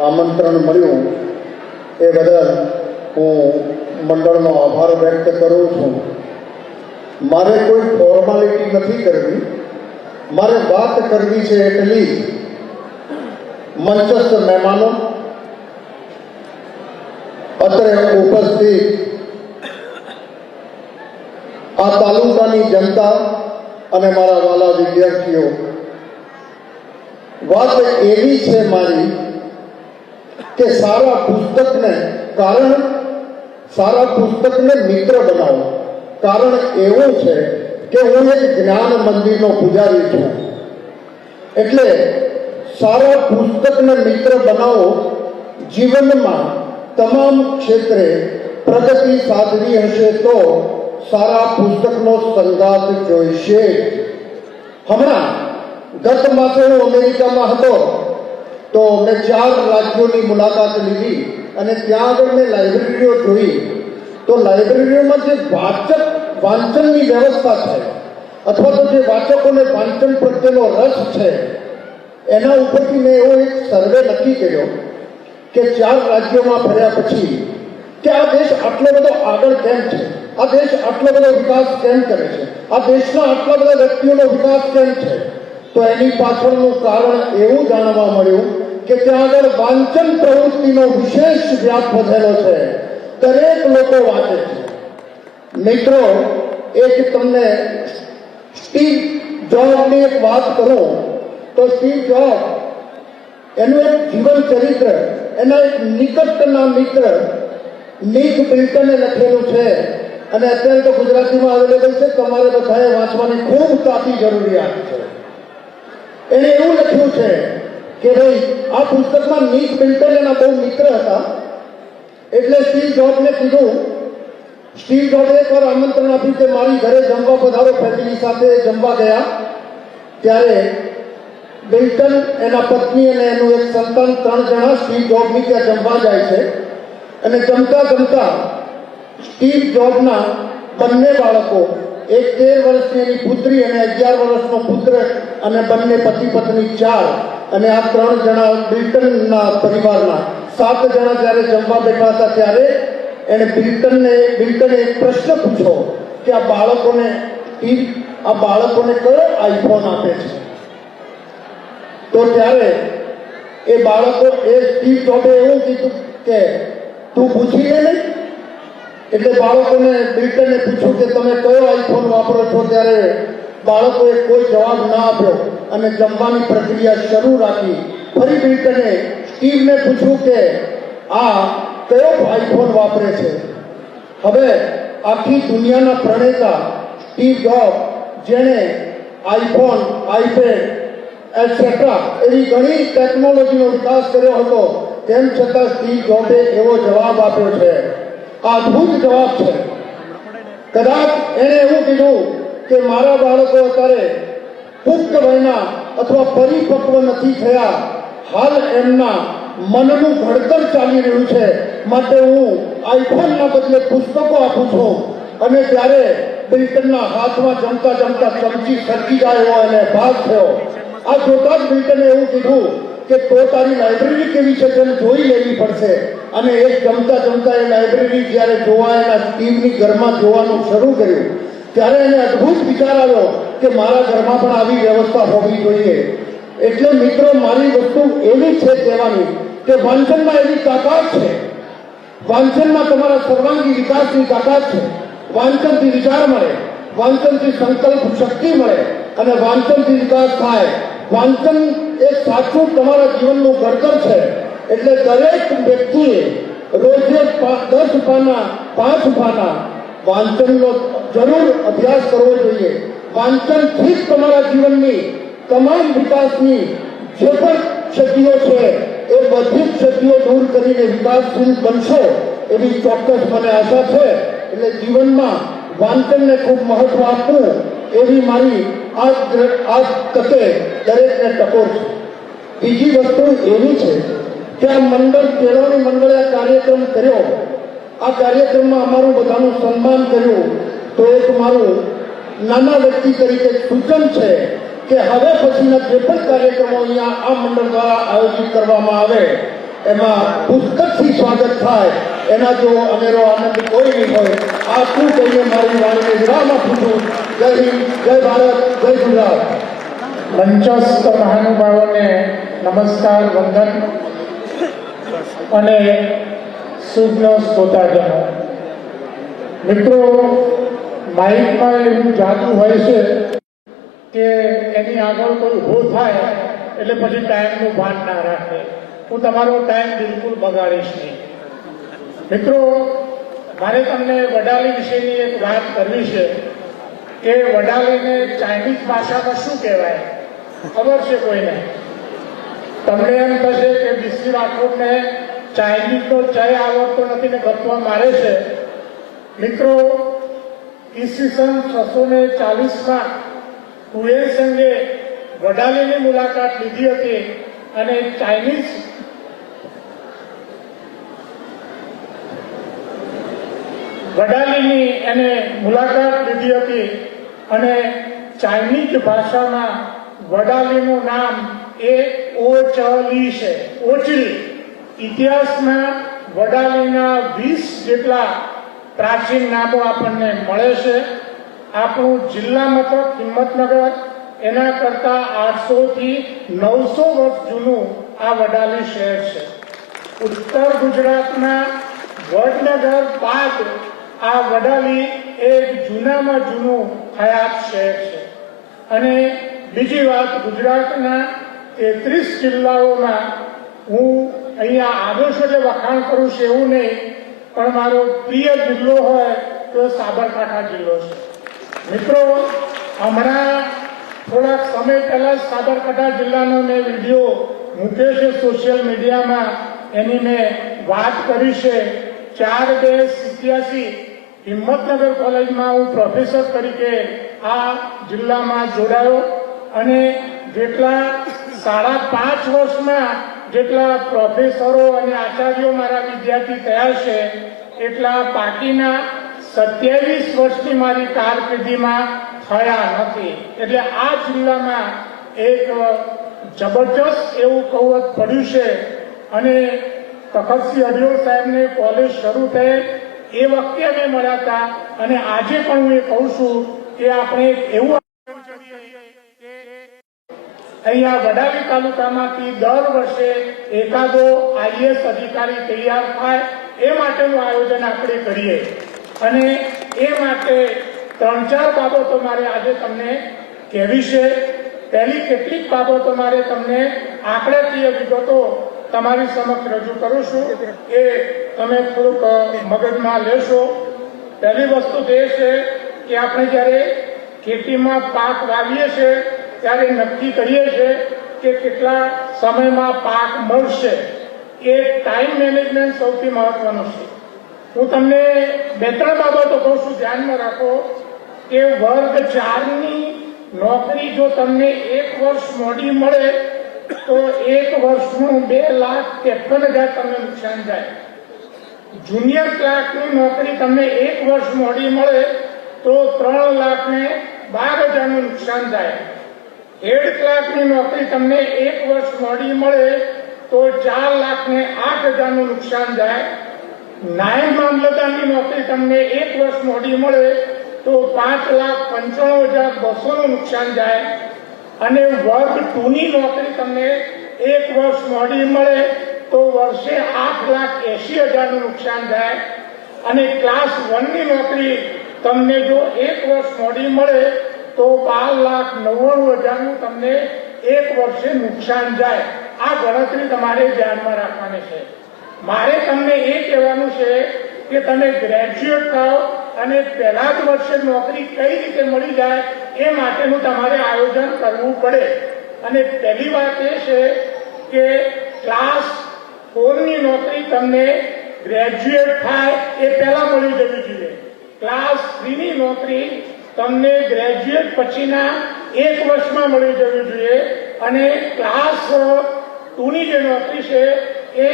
આમંત્રણ મળ્યું એ બદલ હું મંડળનો આભાર વ્યક્ત કરું છું. મારે કોઈ ફોર્માલિટી નથી કરવી, મારે વાત કરવી છે એટલી મંચસ્થ મહેમાનો, અત્રે ઉપસ્થિત આ તાલુકાની જનતા અને મારા વાલા વિદ્યાર્થીઓ, વાત એવી છે મારી કે સારા પુસ્તકને મિત્ર બનાવો. કારણ એવું છે કે હું એક જ્ઞાન મંદિરનો પૂજારી છું. એટલે સારા પુસ્તકને મિત્ર બનાવો. જીવનમાં તમામ ક્ષેત્રે પ્રગતિ સાધવી હશે તો સારા પુસ્તકનો સંગાત જોઈશે. હમણાં ગત માસે હું અમેરિકામાં હતો તો મેં 4 રાજ્યોની મુલાકાત લીધી અને ત્યાં આગળ મેં લાઇબ્રેરીઓ જોઈ. તો લાઇબ્રેરીઓમાં જે વાંચનની વ્યવસ્થા છે અથવા તો જે વાચકોને વાંચન પ્રત્યેનો રસ છે, એના ઉપરથી મેં એવો એક સર્વે નક્કી કર્યો કે 4 રાજ્યોમાં ફર્યા પછી કે આ દેશ આટલો બધો આગળ કેમ છે. આ દેશ આટલો બધો વિકાસ કેમ કરે છે, આ દેશના આટલા બધા વ્યક્તિઓનો વિકાસ કેમ છે, તો એની પાછળનું કારણ એવું જાણવા મળ્યું કે ત્યાં આગળ વાંચન પ્રવૃત્તિનો વિશેષ વ્યાપ વધેલો છે. દરેક લોકો વાંચે છે. મિત્રો, એક તમને સ્ટીવ જોબની એક વાત કરું તો સ્ટીવ જોબ એનું એક જીવન ચરિત્ર એના એક નિકટના મિત્ર નિક બિલ્ટને લખેલું છે અને અત્યારે તો ગુજરાતીમાં અવેલેબલ છે. તમારે બધાએ વાંચવાની ખૂબ તાતી જરૂરિયાત છે. એણે એવું લખ્યું છે કે ભાઈ આ પુસ્તકમાં નિક બિલ્ટન એના બહુ મિત્ર હતા. એટલે સ્ટીવ જોબને કીધું, સ્ટીવ જોબે એકવાર આમંત્રણ આપ્યું કે મારી ઘરે જમવા પધારો. ફેમિલી સાથે જમવા ગયા ત્યારે બિલ્ટન, એના પત્ની અને એનું એક સંતાન, 3 જણા સ્ટીવ જોબની ત્યાં જમવા જાય છે. અને જમતા જમતા સ્ટીવ જોબના બંને બાળકો, એક 13 વર્ષની એની પુત્રી અને 11 વર્ષનો પુત્ર, અને બંને પતિ પત્ની 4, અને આ 3 જણા બિલ્ટનના પરિવારના 7 જણા જ્યારે જમવા બેઠા હતા ત્યારે એને બિલ્ટને એક પ્રશ્ન પૂછ્યો કે આ બાળકોને કયો આઈફોન આપે છે? તો ત્યારે એ સ્ટીવ જોબે એવું કીધું કે તું પૂછી લે નહીં. એટલે બાળકોને બિલ્ટને પૂછ્યું કે તમે કયો આઈફોન વાપરો છો? ત્યારે બાળકોએ કોઈ જવાબ ના આપ્યો અને જમવાની પ્રક્રિયા શરૂ રાખી. ફરી બિલ્ટને સ્ટીવને પૂછ્યું કે આ કયો આઈફોન વાપરે છે? હવે આખી દુનિયાના પ્રણેતા સ્ટીવ જોબ, જેણે આઈફોન, આઈપેડ એટસેટ્રા એવી ઘણી ટેકનોલોજીનો વિકાસ કર્યો હતો, તેમ છતાં સ્ટીવ જોબે એવો જવાબ આપ્યો છે. આ અદ્ભુત જવાબ છે. કદાચ એણે એવું કીધું કે મારા બાળકો અત્યારે પુખ્ત વયના અથવા પરિપક્વ નથી થયા, હાલ એમના મનનું ઘડતર ચાલી રહ્યું છે, માટે હું આઈફોનના બદલે પુસ્તકો આપું છું. અને ત્યારે બિલ્ટનના હાથમાં જમતા જમતા ચમચી સરકી જાય એવો એને ભાગ થયો. આ જોતા જ બિલ્ટને એવું કીધું કે તો તારી લાઇબ્રેરી કેવી છે તેને જોઈ લેવી પડશે. અને એક જમતા જમતા એ લાઇબ્રેરી જ્યારે જોવા એના સ્ટીવની ઘરમાં જોવાનું શરૂ કર્યું ત્યારે એને અદ્ભુત વિચાર આવ્યો કે મારા ઘરમાં પણ આવી વ્યવસ્થા હોવી જોઈએ. એટલે મિત્રો, મારી વસ્તુ એવી છે કહેવાની કે વાંચનમાં એવી તાકાત છે, વાંચનમાં તમારા સર્વાંગી વિકાસની તાકાત છે. વાંચનથી વિચાર મળે, વાંચનથી સંકલ્પ શક્તિ મળે અને વાંચનથી વિકાસ થાય. વાંચન એ સાચું તમારા જીવનનું ઘડતર છે. એટલે દરેક વ્યક્તિએ રોજે 10 પાના 5 પાના વાંચનનો જરૂર અભ્યાસ કરવો જોઈએ. વાંચનથી જ તમારા જીવનની તમામ વિકાસની જે પણ ક્ષતિઓ છે એ બધી જ ક્ષતિઓ દૂર કરીને વિકાસશીલ બનશો એવી ચોક્કસ મને આશા છે. એટલે જીવનમાં વાંચનને ખૂબ મહત્વ આપવું એવી મારી આ તકે દરેકને ટકોર છે. બીજી વસ્તુ એવી છે કે આ મંડળ, કેળવણી મંડળે આ કાર્યક્રમ કર્યો. આ કાર્યક્રમમાં અમારું બધાનું સન્માન કર્યું. તો એક મારું નાના વ્યક્તિ તરીકે સૂચન છે કે હવે પછીના જે પણ કાર્યક્રમો અહીંયા આ મંડળ દ્વારા આયોજિત કરવામાં આવે એમાં પુસ્તકથી સ્વાગત થાય. એના જો અનેરો આનંદ કોઈ નહીં હોય. આટલું કહીને મારી વાણીને વિરામ આપું છું. જય હિન્દ, જય ભારત, જય ગુજરાત. મંચસ્થ મહાનુભાવોને નમસ્કાર, વંદન અને શુભ શ્રોતાજનો. મિત્રો, માઇકમાં એવું જાદુ હોય છે કે એની આગળ કોઈ ઊભો થાય એટલે પછી ટાઈમનું ભાન ના રાખે. હું તમારો ટાઈમ બિલકુલ બગાડીશ નહીં. મિત્રો, મારે તમને વડાલી વિશેની એક વાત કરવી છે કે વડાલીને ચાઇનીઝ ભાષામાં શું કહેવાય ખબર છે કોઈને? તમને એમ થશે કે બીસી રાઠોડને ચાઇનીઝનો ચય આવડતો નથી ને ગપ્પા મારે છે. મિત્રો, ઈસવીસન 640માં હુએન સંઘે વડાલીની મુલાકાત લીધી હતી અને ચાઇનીઝ વડાલીની એને મુલાકાત લીધી હતી અને ચાઇનીઝ ભાષામાં વડાલીનું નામ એ ઓચલી છે, ઓચલી. ઇતિહાસમાં વડાલીના 20 જેટલા પ્રાચીન નામો આપણને મળે છે. આપણું જિલ્લા મથક હિંમતનગર એના કરતા 800 થી 900 વર્ષ જૂનું આ વડાલી શહેર છે. ઉત્તર ગુજરાતના વડનગર બાદ આ વડાલી એક જૂનામાં જૂનું હયાત શહેર છે. અને બીજી વાત, ગુજરાતના 33 જિલ્લાઓમાં હું અહીંયા આવ્યો છું એટલે વખાણ કરું છું એવું નહીં, પણ મારો પ્રિય જિલ્લો હોય તો સાબરકાંઠા જિલ્લો છે. મિત્રો, હમણાં થોડાક સમય પહેલા જ સાબરકાંઠા જિલ્લાનો મેં વિડીયો મૂક્યો છે સોશિયલ મીડિયામાં. એની મેં વાત કરી છે. 4/2/87 હિંમતનગર કોલેજમાં હું પ્રોફેસર તરીકે આ જિલ્લામાં જોડાયો અને જેટલા 5.5 વર્ષમાં જેટલા પ્રોફેસરો અને આચાર્યો મારા વિદ્યાર્થી થયા છે એટલા બાકીના 27 વર્ષની મારી કારકિર્દીમાં થયા નથી. એટલે આ જિલ્લામાં એક જબરજસ્ત એવું કૌવત પડ્યું છે. અને તખતસિંહ અડિયોલ સાહેબને કોલેજ શરૂ થઈ એ વખતે અમે મળ્યા હતા અને આજે પણ હું એ કહું છું કે આપણે એક એવું અહીંયા વડાલી તાલુકામાંથી દર વર્ષે એકાદો આઈએએસ અધિકારી તૈયાર થાય એ માટેનું આયોજન આપણે કરીએ. અને એ માટે 3-4 બાબતો મારે આજે તમને કહેવી છે. પહેલી કેટલીક બાબતો મારે તમને આંકડાકીય વિગતો તમારી સમક્ષ રજૂ કરું છું, એ તમે થોડુંક મગજમાં લેશો. પહેલી વસ્તુ તો એ છે કે આપણે જ્યારે ખેતીમાં પાક વાવીએ છીએ ત્યારે નક્કી કરીએ છીએ કે કેટલા સમયમાં પાક મળશે. એ ટાઈમ મેનેજમેન્ટ સૌથી મહત્વનું છે. હું તમને 2-3 બાબતો કહું છું, ધ્યાનમાં રાખો કે વર્ગ 4ની નોકરી જો તમને 1 વર્ષ મોડી મળે તો 1 વર્ષનું 2,53,000 તમને નુકસાન જાય. જુનિયર ક્લાર્કની નોકરી તમને 1 વર્ષ મોડી મળે તો 3,12,000 નું નુકસાન થાય. હેડ ક્લાર્કની નોકરી તમને 1 વર્ષ મોડી મળે તો 4,08,000 નું નુકસાન થાય. નાયબ મામલતદારની નોકરી તમને 1 વર્ષ મોડી મળે તો 5,95,200 નું નુકસાન જાય. અને વર્ગ 2ની નોકરી તમને 1 વર્ષ મોડી મળે તો વર્ષે 8,80,000 નું નુકસાન થાય. અને ક્લાસ 1ની નોકરી તમને જો 1 વર્ષ મોડી મળે તો 12,99,000 નું તમને 1 વર્ષે નુકસાન જાય. આ ગણતરી તમારે ધ્યાનમાં રાખવાની છે. મારે તમને એ કહેવાનું છે કે તમે ગ્રેજ્યુએટ થાઓ અને પહેલા જ વર્ષે નોકરી કઈ રીતે મળી જાય એ માટેનું તમારે આયોજન કરવું પડે. અને પહેલી વાત એ છે કે ક્લાસ 4ની નોકરી તમને ગ્રેજ્યુએટ થાય એ પહેલા મળી જવી જોઈએ. ક્લાસ 3ની નોકરી તમને ગ્રેજ્યુએટ પછીના 1 વર્ષમાં મળી જવી જોઈએ. અને ક્લાસ 2ની જે નોકરી છે એ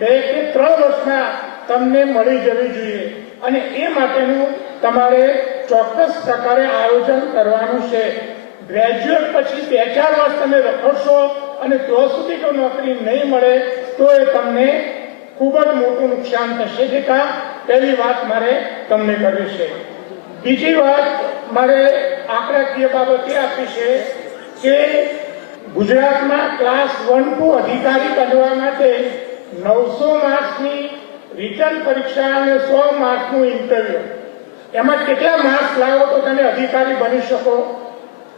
2 કે 3 વર્ષમાં તમને મળી જવી જોઈએ. અને એ માટેનું તમારે ચોક્કસ પ્રકારે આયોજન કરવાનું છે. ગ્રેજ્યુએટ પછી 2-4 વર્ષ તમે રખડશો અને ત્યાં સુધી કોઈ નોકરી નહીં મળે તો એ તમને ખૂબ જ મોટું નુકસાન થશે. જેથી પહેલી વાત મારે તમને કરવી છે. બીજી વાત મારે આંકડાકીય બાબતે આપી છે કે ગુજરાતમાં ક્લાસ 1-2 અધિકારી બનવા માટે 900 માર્ક્સની રિટર્ન પરીક્ષા અને 100 માર્ક્સનું ઇન્ટરવ્યુ. એમાં કેટલા માર્ક્સ લાવો તો તમે અધિકારી બની શકો?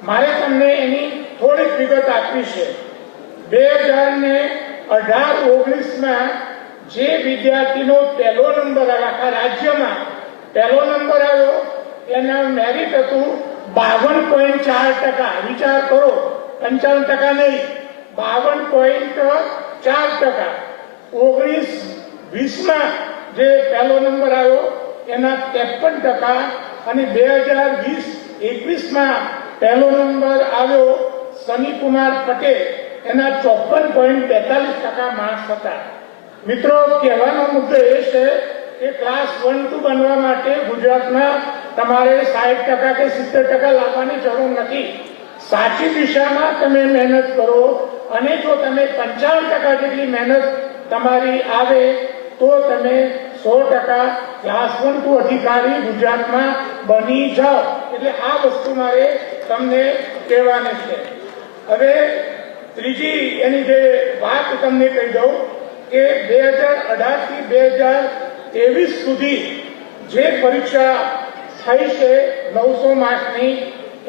મારે તમને એની થોડીક વિગત આપવી છે. 2018-19માં જે વિદ્યાર્થીનો પહેલો નંબર આવ્યો, આખા રાજ્યમાં પહેલો નંબર આવ્યો, એના મેરિટ હતું 52.4%. વિચાર કરો, 55% નહીં, 52.4%. 19-20માં જે પહેલો નંબર આવ્યો એના 53%. અને 2020-21માં પહેલો નંબર આવ્યો સનીકુમાર પટેલ, એના 54.42% માર્ક્સ હતા. મિત્રો, કહેવાનો મુદ્દો એ છે કે ક્લાસ 1-2 બનવા માટે ગુજરાતમાં તમારે 60% કે 70% લાવવાની જરૂર નથી. સાચી દિશામાં તમે મહેનત કરો અને જો તમે 55% જેટલી મહેનત તમારી આવે તો તમે 100% ક્લાસ 1 ટુ અધિકારી ગુજરાતમાં બની જાઓ. એટલે આ વસ્તુ મારે તમને કહેવાની છે. હવે ત્રીજી એની જે વાત તમને કહી દઉં કે 2018 થી 2023 સુધી જે પરીક્ષા થઈ છે 900 માર્ક્સની,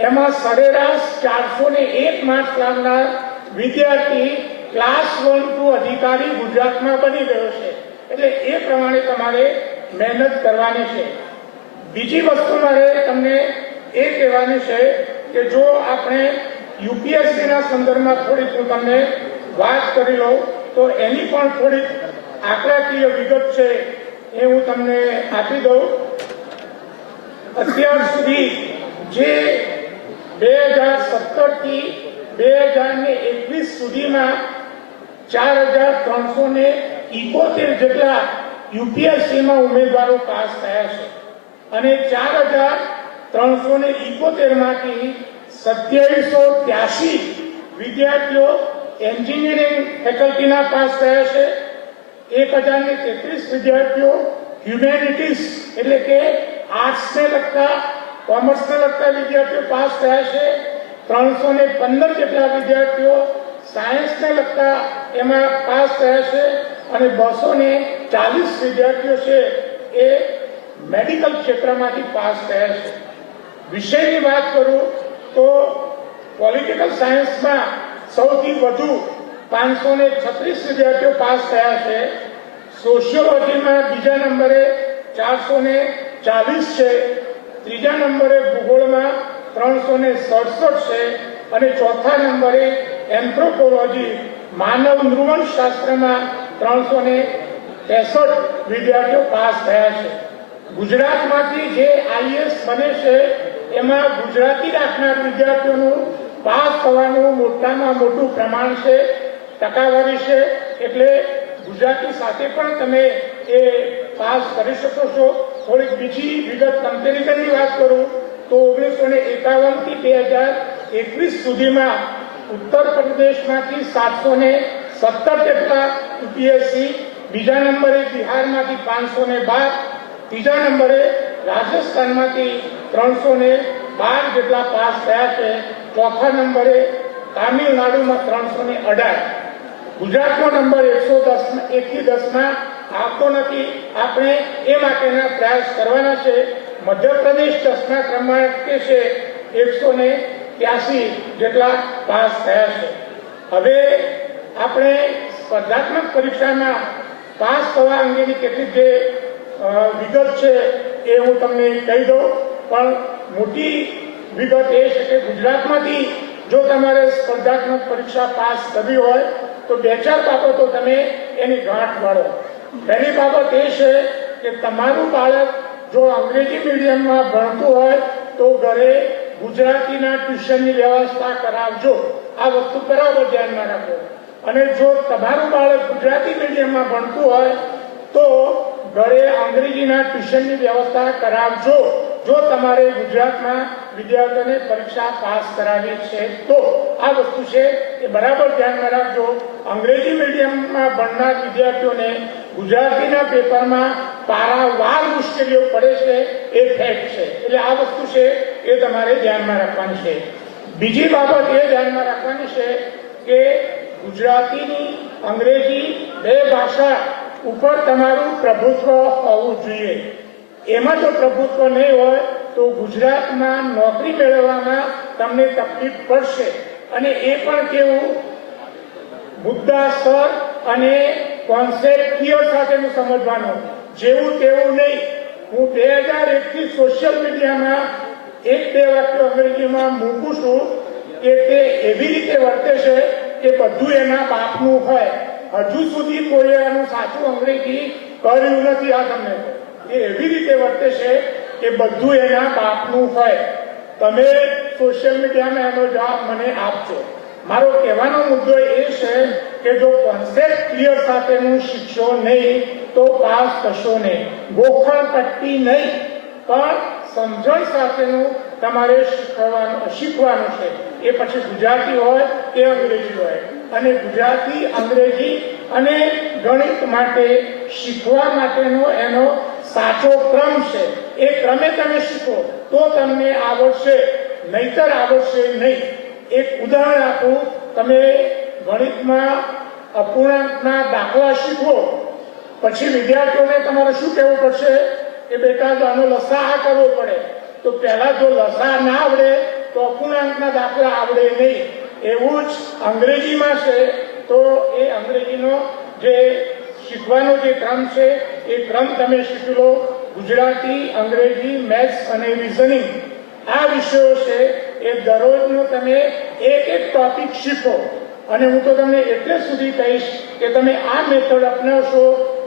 એમાં સરેરાશ 401 માર્ક્સ લાવનાર વિદ્યાર્થી ક્લાસ 1 ટુ અધિકારી ગુજરાતમાં બની ગયો છે. એટલે એ પ્રમાણે તમારે મહેનત કરવાની છે. બીજી વસ્તુ મારે તમને એ કહેવાની છે કે જો આપણે યુપીએસસીના સંદર્ભમાં થોડીક હું તમને વાત કરી લઉં તો એની પણ થોડીક આંકડાકીય વિગત છે એ હું તમને આપી દઉં. અત્યાર સુધી જે 2017 થી 2021 સુધીમાં 4,371 જેટલા યુપીએસસીમાં ઉમેદવારો પાસ થયા છે અને 4,371 માંથી 2783 વિદ્યાર્થીઓ એન્જિનિયરિંગ ફેકલ્ટીના પાસ થયા છે. 1033 વિદ્યાર્થીઓ હ્યુમેનિટીઝ એટલે કે આર્ટ્સને લગતા કોમર્સને લગતા વિદ્યાર્થીઓ પાસ થયા છે. 315 જેટલા વિદ્યાર્થીઓ સાયન્સને લગતા એમાં પાસ થયા છે અને 240 વિદ્યાર્થીઓ છે એ મેડિકલ ક્ષેત્રમાંથી પાસ થયા છે. વિષયની વાત કરું તો પોલિટિકલ સાયન્સમાં સૌથી વધુ 536 વિદ્યાર્થીઓ પાસ થયા છે. સોશિયોલોજીમાં બીજા નંબરે 440 છે. ત્રીજા નંબરે ભૂગોળમાં 367 છે અને ચોથા નંબરે એન્થ્રોપોલોજી માનવ નૃવંશશાસ્ત્રમાં 363 વિદ્યાર્થીઓ પાસ થયા છે. ગુજરાતમાંથી જે આઈએએસ બને છે એમાં ગુજરાતી રાખનાર વિદ્યાર્થીઓનું પાસ થવાનું મોટામાં મોટું પ્રમાણ છે, ટકાવારી છે. એટલે ગુજરાતી સાથે પણ તમે એ પાસ કરી શકો છો. થોડીક બીજી વિગત કમ્પેરિઝનની વાત કરું તો 1951 થી 2021 સુધીમાં ઉત્તર પ્રદેશમાંથી 717 જેટલા યુપીએસસી, બીજા નંબરે બિહારમાંથી 512, ત્રીજા નંબરે રાજસ્થાનમાંથી 312 જેટલા પાસ થયા છે. ચોથા નંબરે તામિલનાડુમાં 318. ગુજરાતનો નંબર 110 થી 10માં આવતો નથી. આપણે એ માટેના પ્રયાસ કરવાના છે. મધ્યપ્રદેશ 10મા ક્રમાંકે છે, 183 જેટલા પાસ થયા છે. હવે આપણે સ્પર્ધાત્મક પરીક્ષામાં પાસ થવા અંગેની કેટલીક જે વિગત છે એ હું તમને કહી દઉં. પણ મોટી વિગત એ છે કે ગુજરાતમાંથી જો તમારે સ્પર્ધાત્મક પરીક્ષા પાસ કરવી હોય તો 2-4 બાબતો તમે એની ગાંઠ વાળો. પહેલી બાબત એ છે કે તમારું બાળક જો અંગ્રેજી મીડિયમમાં ભણતું હોય તો ઘરે ગુજરાતીના ટ્યુશનની વ્યવસ્થા કરાવજો. આ વસ્તુ બરાબર ધ્યાનમાં રાખો. અને જો તમારું બાળક ગુજરાતી મીડિયમમાં ભણતું હોય તો ઘરે અંગ્રેજીના ટ્યુશનની વ્યવસ્થા કરાવજો. જો તમારે ગુજરાતમાં વિદ્યાર્થીઓને પરીક્ષા પાસ કરાવી છે તો આ વસ્તુ છે એ બરાબર ધ્યાનમાં રાખજો. અંગ્રેજી મીડિયમમાં ભણનાર વિદ્યાર્થીઓને ગુજરાતીના પેપરમાં પારાવાર મુશ્કેલીઓ પડે છે એ ફેક્ટ છે. એટલે આ વસ્તુ છે એ તમારે ધ્યાનમાં રાખવાની છે. બીજી બાબત એ ધ્યાનમાં રાખવાની છે કે ગુજરાતીની અંગ્રેજી બે ભાષા ઉપર તમારું પ્રભુત્વ હોવું જોઈએ. એમાં જો પ્રભુત્વ નહીં હોય તો ગુજરાતમાં નોકરી મેળવવામાં તમને તકલીફ પડશે. અને એ પણ કેવું મુદ્દાસર અને કોન્સેપ્ટિયલ સાથેનું સમજવાનું, જેવું તેવું નહીં. હું 2001 થી સોશિયલ મીડિયામાં 1-2 વાક્યો અંગ્રેજીમાં મૂકું છું કે તે એવી રીતે વર્તે છે કે બધું એના બાપનું હોય. હજુ સુધી કોઈ એનું સાચું અંગ્રેજી કર્યું નથી. આ તમને એ એવી રીતે વર્તે છે કે બધું એના બાપનું હોય. તમે સોશિયલ મીડિયામાં એનો જવાબ મને આપજો. મારો કહેવાનો મુદ્દો એ છે કે જો કોન્સેપ્ટ ક્લિયર સાથેનું શીખશો નહીં તો પાસ થશો નહીં. ગોખણ પટ્ટી નહીં પણ સમજણ સાથેનું તમારે શીખવાનું છે. એ પછી ગુજરાતી હોય કે અંગ્રેજી હોય. અને ગુજરાતી, અંગ્રેજી અને ગણિત માટે શીખવા માટેનો એનો સાચો ક્રમ છે. એ ક્રમે તમે શીખો તો તમને આવડશે, નહીતર આવડશે નહીં. એક ઉદાહરણ આપું. તમે ગણિતમાં અપૂર્ણાંકના દાખલા શીખો, પછી વિદ્યાર્થીઓને તમારે શું કહેવું પડશે કે બેટા જો આનો લસા આ કરવો પડે, તો પહેલા જો લસા ના આવડે તો અપૂર્ણાંકના દાખલા આવડે નહીં. એવું જ અંગ્રેજીમાં છે. તો એ અંગ્રેજીનો જે શીખવાનો જે ક્રમ છે એ ક્રમ તમે શીખી લો. ગુજરાતી, અંગ્રેજી, મેથ્સ અને રિઝનિંગ આ વિષયો છે એ દરરોજનો તમે એક ટોપિક શીખો. અને હું તો તમને એટલે સુધી કહીશ કે તમે આ મેથડ અપનાવશો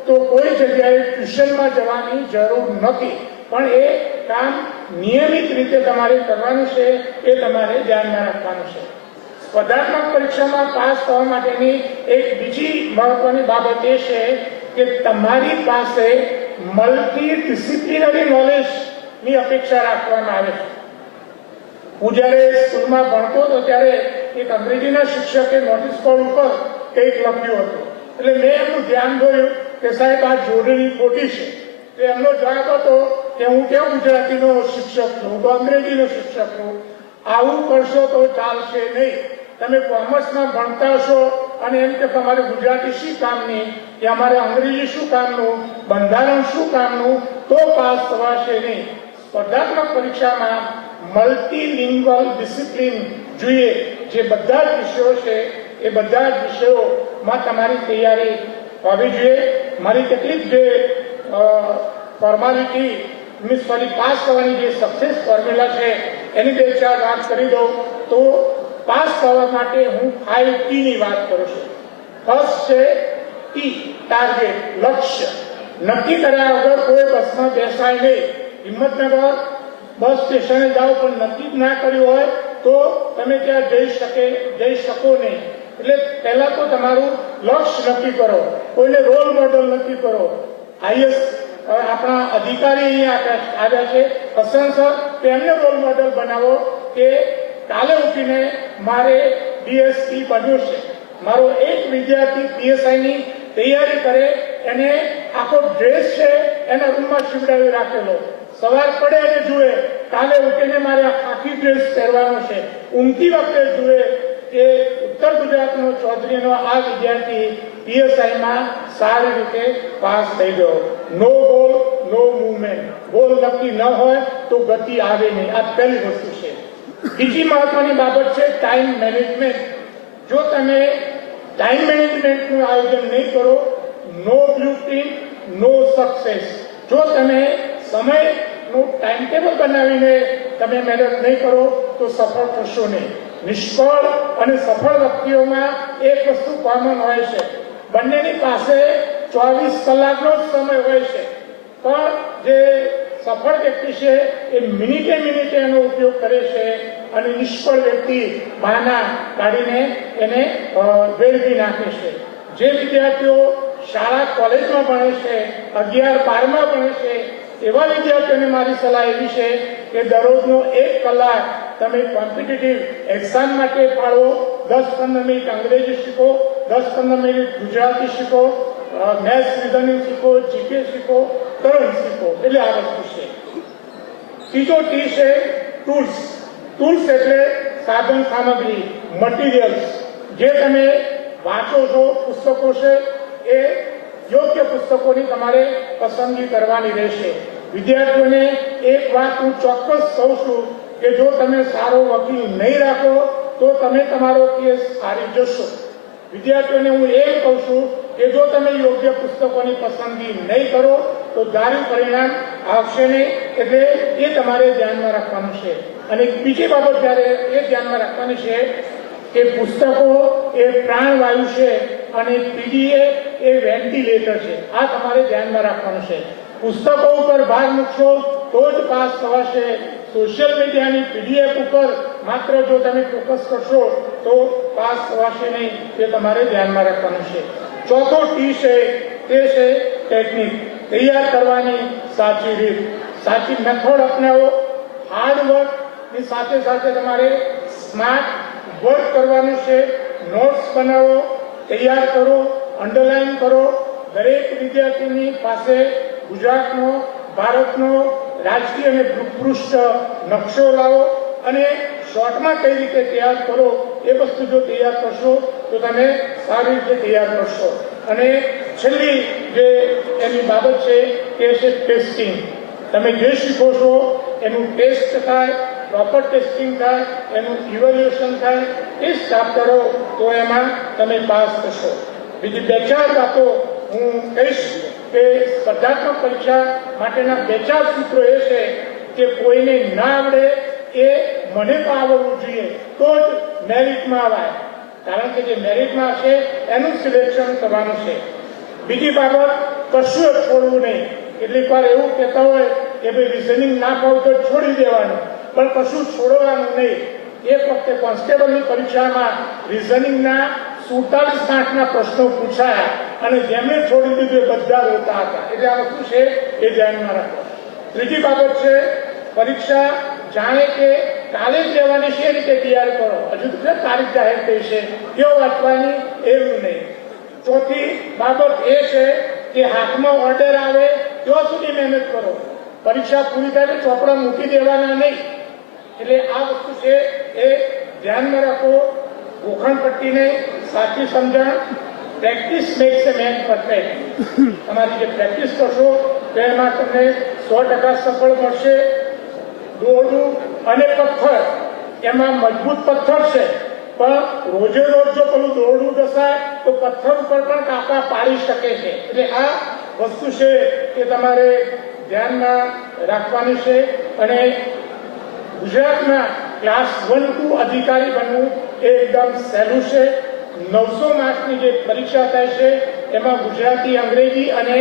તો કોઈ જગ્યાએ ટ્યુશનમાં જવાની જરૂર નથી. પણ એ કામ નિયમિત રીતે તમારે કરવાનું છે, એ તમારે ધ્યાનમાં રાખવાનું છે. સ્પર્ધાત્મક પરીક્ષામાં પાસ થવા માટેની એક બીજી મહત્વની બાબત એ છે કે તમારી પાસે મલ્ટી ડિસિપ્લિનરી નોલેજની અપેક્ષા રાખવામાં આવે છે. હું જ્યારે સ્કૂલમાં ભણતો હતો ત્યારે એક અંગ્રેજીના શિક્ષકે નોટિસ બોર્ડ ઉપર કંઈક લખ્યું હતું. એટલે મેં એમનું ધ્યાન દોર્યું કે સાહેબ આ જોડણી ખોટી છે. તો એમનો જવાબ હતો કે હું કેમ ગુજરાતીનો શિક્ષક છું, હું તો અંગ્રેજીનો શિક્ષક છું. આવું કરશો તો ચાલશે નહીં. તમે કોમર્સમાં ભણતા હશો અને એમ કે તમારે ગુજરાતી શું કામની, કે અમારે અંગ્રેજી શું કામનું, બંધારણ શું કામનું, તો પાસ થવાશે નહીં. સ્પર્ધાત્મક પરીક્ષામાં મલ્ટીલિંગ્વલ ડિસિપ્લિન જોઈએ. જે બધા જ વિષયો છે એ બધા જ વિષયોમાં તમારી તૈયારી હોવી જોઈએ. મારી કેટલીક જે ફોર્માલિટી મીન્સ ફરી પાસ થવાની જે સક્સેસ ફોર્મ્યુલા છે એની બે ચાર વાત કરી દઉં તો પાસ થવા માટે હું 5T ની વાત કરું છું. ફર્સ્ટ છે ટી, ટાર્ગેટ, લક્ષ્ય. નક્કી કર્યા વગર કોઈ બસમાં બેસાય નહીં. હિંમતનગર બસ સ્ટેશને જાઓ પણ નક્કી જ ના કર્યું હોય તો તમે ત્યાં જઈ શકો નહીં. એટલે પહેલા તો તમારું લક્ષ્ય નક્કી કરો. કોઈને રોલ મોડલ નક્કી કરો. આઈએસ આપણા અધિકારી અહીંયા આવ્યા છે હસન સર, તેમને રોલ મોડલ બનાવો કે કાલે ઉઠીને મારે ડીએસપી બનવું છે. મારો એક વિદ્યાર્થી પીએસઆઈની તૈયારી કરે, એને આખો ડ્રેસ છે એના રૂમમાં શિવડાવી રાખેલો. સવાર પડે અને જુએ, કાલે ઉઠીને મારે આખી ડ્રેસ પહેરવાનો છે. ઊંઘતી વખતે જુએ કે ઉત્તર ગુજરાતનો ચૌધરીનો આ વિદ્યાર્થી પીએસઆઈમાં સારી રીતે પાસ થઈ ગયો. નો ગોલ નો મૂવમેન્ટ. ગોલ નક્કી ન હોય તો ગતિ આવે નહીં. આ પહેલી વસ્તુ છે. બીજી મહત્વની બાબત છે ટાઈમ મેનેજમેન્ટ. જો તમે ટાઈમ મેનેજમેન્ટનું આયોજન નહીં કરો, નો બ્લુપ્રિન્ટ નો સક્સેસ. જો તમે સમયનું ટાઈમ ટેબલ બનાવીને તમે મહેનત નહીં કરો તો સફળ થશો નહીં. નિષ્ફળ અને સફળ વ્યક્તિઓમાં એક વસ્તુ કોમન હોય છે, બંનેની પાસે 24 કલાકનો જ સમય હોય છે. પણ જે સફળ વ્યક્તિ છે એ મિનિટે એનો ઉપયોગ કરે છે અને નિષ્ફળ વ્યક્તિ બહાના કાઢીને એને વેડફી નાખે છે. જે વિદ્યાર્થીઓ શાળા કોલેજમાં ભણે છે, 11-12માં ભણે છે, એવા વિદ્યાર્થીઓને મારી સલાહ એવી છે કે દરરોજનો 1 કલાક તમે કોમ્પિટિટિવ એક્ઝામ માટે ફાળવો. 10-15 મિનિટ અંગ્રેજી શીખો, 10-15 મિનિટ ગુજરાતી શીખો, મેથ્સ રિઝનિંગ શીખો, જીકે શીખો, કરંટ શીખો. એટલે આ વસ્તુ છે. ત્રીજો ટી છે ટૂલ્સ. ટૂલ્સ એટલે સાધન સામગ્રી, મટીરિયલ્સ. જે તમે વાંચો છો, પુસ્તકો છે, એ યોગ્ય પુસ્તકોની તમારે પસંદગી કરવાની રહેશે. વિદ્યાર્થીઓને એક વાત હું ચોક્કસ કહું છું કે જો તમે સારો વકીલ નહીં રાખો તો તમે તમારો કેસ હારી જશો. વિદ્યાર્થીઓને હું એમ કહું છું કે જો તમે યોગ્ય પુસ્તકોની પસંદગી નહીં કરો તો ધાર્યું પરિણામ આવશે નહીં. એટલે એ તમારે ધ્યાનમાં રાખવાનું છે. અને બીજી બાબત જ્યારે એ ધ્યાનમાં રાખવાની છે કે પુસ્તકો એ પ્રાણવાયુ છે અને પીડીએ એ વેન્ટિલેટર છે. આ તમારે ધ્યાનમાં રાખવાનું છે. પુસ્તકો ઉપર ભાર મૂકશો તો જ પાસ થવાશે. સોશિયલ મીડિયાની પીડીએફ ઉપર માત્ર જો તમે ફોકસ કરશો તો પાસ થવાશે નહીં. તે તમારે ધ્યાનમાં રાખવાનું છે. ચોથો ટી છે તે છે ટેકનિક. તૈયાર કરવાની સાચી રીત, સાચી મેથડ અપનાવો. હાર્ડ વર્કની સાથે સાથે તમારે સ્માર્ટ વર્ક કરવાનું છે. નોટ્સ બનાવો, તૈયાર કરો, અંડરલાઈન કરો. દરેક વિદ્યાર્થીની પાસે ગુજરાતનો ભારતનો રાજકીય અને ભૂપૃષ્ઠ નકશો લાવો અને શોર્ટમાં કઈ રીતે તૈયાર કરો એ વસ્તુ જો તૈયાર કરશો તો તમે સારી રીતે તૈયાર કરશો. અને છેલ્લી જે એની બાબત છે તે છે ટેસ્ટિંગ. તમે જે શીખો છો એનું ટેસ્ટ થાય, પ્રોપર ટેસ્ટિંગ થાય, એનું ઇવેલ્યુએશન થાય, ટેસ્ટ આપો તો એમાં તમે પાસ થશો. બીજી 2-4 વાતો હું કહીશ કે સ્પર્ધાત્મક પરીક્ષા માટેના 2-4 સૂત્રો એ છે કે કોઈને ના આવડે એ મને તો આવડવું જોઈએ તો જ મેરિટમાં અવાય, કારણ કે જે મેરિટમાં હશે એનું સિલેક્શન કરવાનું છે. બીજી બાબત, કશું જ છોડવું નહીં. કેટલીક વાર એવું કહેતા હોય કે ભાઈ રિઝનિંગ ના ફાવતું તો છોડી દેવાનું, પણ કશું છોડવાનું નહીં. એક વખતે કોન્સ્ટેબલની પરીક્ષામાં રિઝનિંગના 47 માર્કના પ્રશ્નો પૂછાયા અને જેમને છોડી દીધું એ બધા રોતા હતા. એટલે આ વસ્તુ છે એ ધ્યાનમાં રાખો. ત્રીજી બાબત છે, પરીક્ષા જાણે કે કાલે જ લેવાની છે એ રીતે તૈયાર કરો. હજુ તો તારીખ જાહેર થઈ છે કેવો વાંચવાની એવું નહીં. ચોથી બાબત એ છે કે હાથમાં ઓર્ડર આવે ત્યાં સુધી મહેનત કરો. પરીક્ષા પૂરી થાય ચોપડા મૂકી દેવાના નહીં. એટલે આ વસ્તુ છે એ ધ્યાનમાં રાખો. ગોખણ પટ્ટીને સાચી સમજણ, પ્રેક્ટિસ મેક્સ એ મેન પરફેક્ટ. તમારી જે પ્રેક્ટિસ કરશો તો એમાં તમને 100% સફળ મળશે. દોરડું અને પથ્થર, એમાં મજબૂત પથ્થર છે પણ રોજે રોજ જો પેલું દોરડું ઘસાય તો પથ્થર ઉપર પણ કાપા પાડી શકે છે. એટલે આ વસ્તુ છે એ તમારે ધ્યાનમાં રાખવાની છે. અને ગુજરાતમાં ક્લાસ 1-2 અધિકારી બનવું એ એકદમ સહેલું છે. 900 માર્ક્સની જે પરીક્ષા થાય છે એમાં ગુજરાતી, અંગ્રેજી અને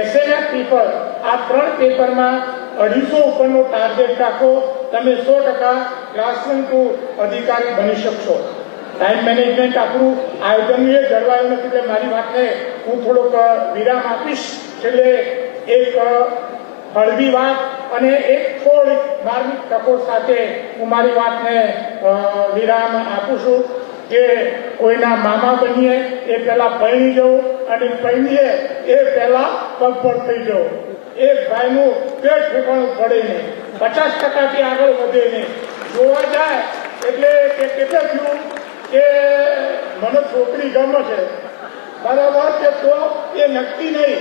એસએના પેપર, આ 3 પેપરમાં 250 ઉપરનો ટાર્ગેટ રાખો. તમે 100% ક્લાસ 1-2 અધિકારી બની શકશો. ટાઈમ મેનેજમેન્ટ આપણું આયોજન એ જળવાયું નથી એટલે મારી વાતને હું થોડોક વિરામ આપીશ. છેલ્લે એક હળવી વાત અને એક થોડી ધાર્મિક ટકોર સાથે હું મારી વાતને વિરામ આપું છું કે કોઈના મામા બનીએ એ પહેલા પરણી જવું અને પરણીએ એ પહેલા પગભર થઈ જવું. એક ભાઈનું પેટ ઠેકાણું પડે નહીં, 50%થી આગળ વધે નહીં. જોવા જાય એટલે કે કેટલે થયું કે મને છોકરી ગમે છે બરાબર કે તો એ નક્કી નહીં,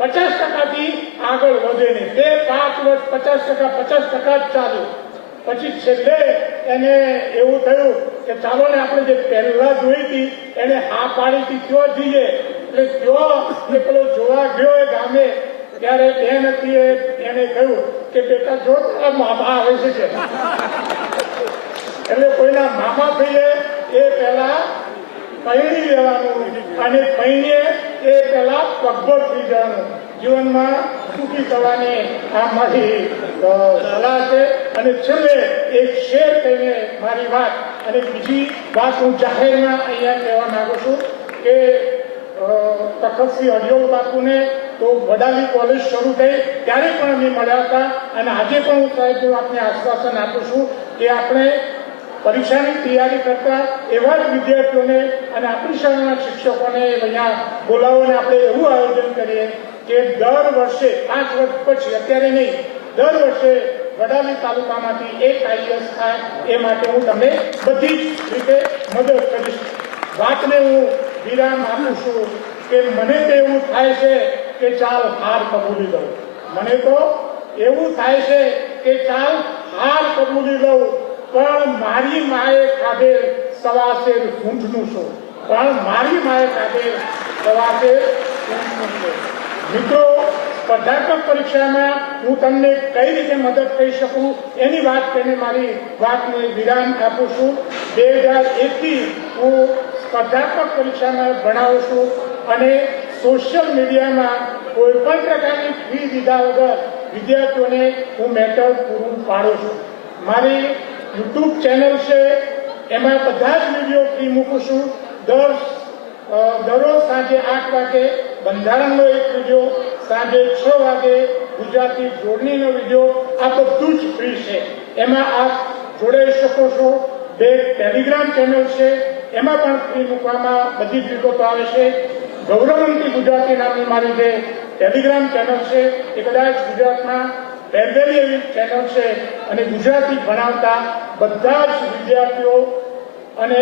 50%થી આગળ વધે નહીં. 2-5 વર્ષ 50% જ ચાલ્યું. પછી છેલ્લે એને એવું થયું કે ચાલો ને આપણે જે પહેલા જોઈ હતી એને હા પાડી હતી ત્યાં જઈએ. એટલે ત્યાં એ પેલો જોવા ગયો એ ગામે ત્યારે બેન હતી એને કહ્યું કે બેટા જો તારા મામા આવે છે. એટલે કોઈના મામા થઈએ એ પહેલા પરણી લેવાનું અને પરણીએ એ પહેલા પગભર થઈ જવાનું. જીવનમાં સુખી થવાની આ મારી સલાહ છે. અને છેલ્લે એક શેર કહીને મારી વાત અને બીજી વાત હું જાહેરમાં અહીંયા કહેવા માંગુ છું કે તખતસિંહ હરિઓમ બાપુને તો વડાલી કોલેજ શરૂ થઈ ત્યારે પણ અમે મળ્યા હતા અને આજે પણ હું સાહેબ આપને આશ્વાસન આપું છું કે આપણે પરીક્ષાની તૈયારી કરતા એવા જ વિદ્યાર્થીઓને અને આપણી શાળાના શિક્ષકોને અહીંયા બોલાવોને આપણે એવું આયોજન કરીએ કે દર વર્ષે 5 વર્ષ પછી, અત્યારે નહીં, દર વર્ષે વડાલી તાલુકામાંથી એક આઈએસ થાય એ માટે હું તમને બધી જ રીતે મદદ કરીશ. વાતને હું વિરામ આપું છું કે મને તો એવું થાય છે કે ચાલ હાર કબૂલી લઉં. મને તો એવું થાય છે કે ચાલ હાર કબૂલી લઉં, પણ મારી માએ ખાધેલ સવાસેર સૂંઠનું શું, પણ મારી માએ ખાધેલ સવાસેર સૂંઠનું શું. મિત્રો, સ્પર્ધાત્મક પરીક્ષામાં હું તમને કઈ રીતે મદદ કરી શકું એની વાત કરીને મારી વાતને વિરામ આપું છું. 2001થી હું સ્પર્ધાત્મક પરીક્ષામાં ભણાવું છું અને સોશિયલ મીડિયામાં કોઈ પણ પ્રકારની ફી લીધા વગર વિદ્યાર્થીઓને હું મેટર પૂરું પાડું છું. મારી યુટ્યુબ ચેનલ છે એમાં બધા જ વિડીયો ફ્રી મૂકું છું. દરરોજ સાંજે 8 વાગે બંધારણનો એક વિડીયો, સાંજે 6 વાગે ગુજરાતી જોડણીનો વિડીયો, આ બધું જ ફ્રી છે. એમાં આપ જોડાઈ શકો છો. 2 ટેલિગ્રામ ચેનલ છે એમાં પણ ફ્રી મૂકવામાં બધી જ વિગતો આવે છે. ગૌરવંતી ગુજરાતી નામની મારી જે ટેલિગ્રામ ચેનલ છે એ કદાચ ગુજરાતમાં પહેલી એવી ચેનલ છે અને ગુજરાતી ભણાવતા બધા જ વિદ્યાર્થીઓ અને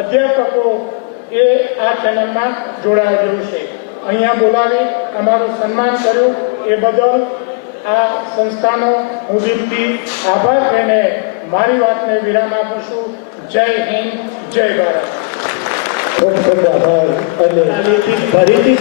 અધ્યાપકો એ આ ચેનલમાં જોડાયા જેવું છે. અહીંયા બોલાવી અમારું સન્માન કર્યું એ બદલ આ સંસ્થાનો હું દિલથી આભાર કહીને મારી વાતને વિરામ આપું છું. જય હિન્દ, જય ભારત. ખૂબ ખૂબ આભાર અને ફરીથી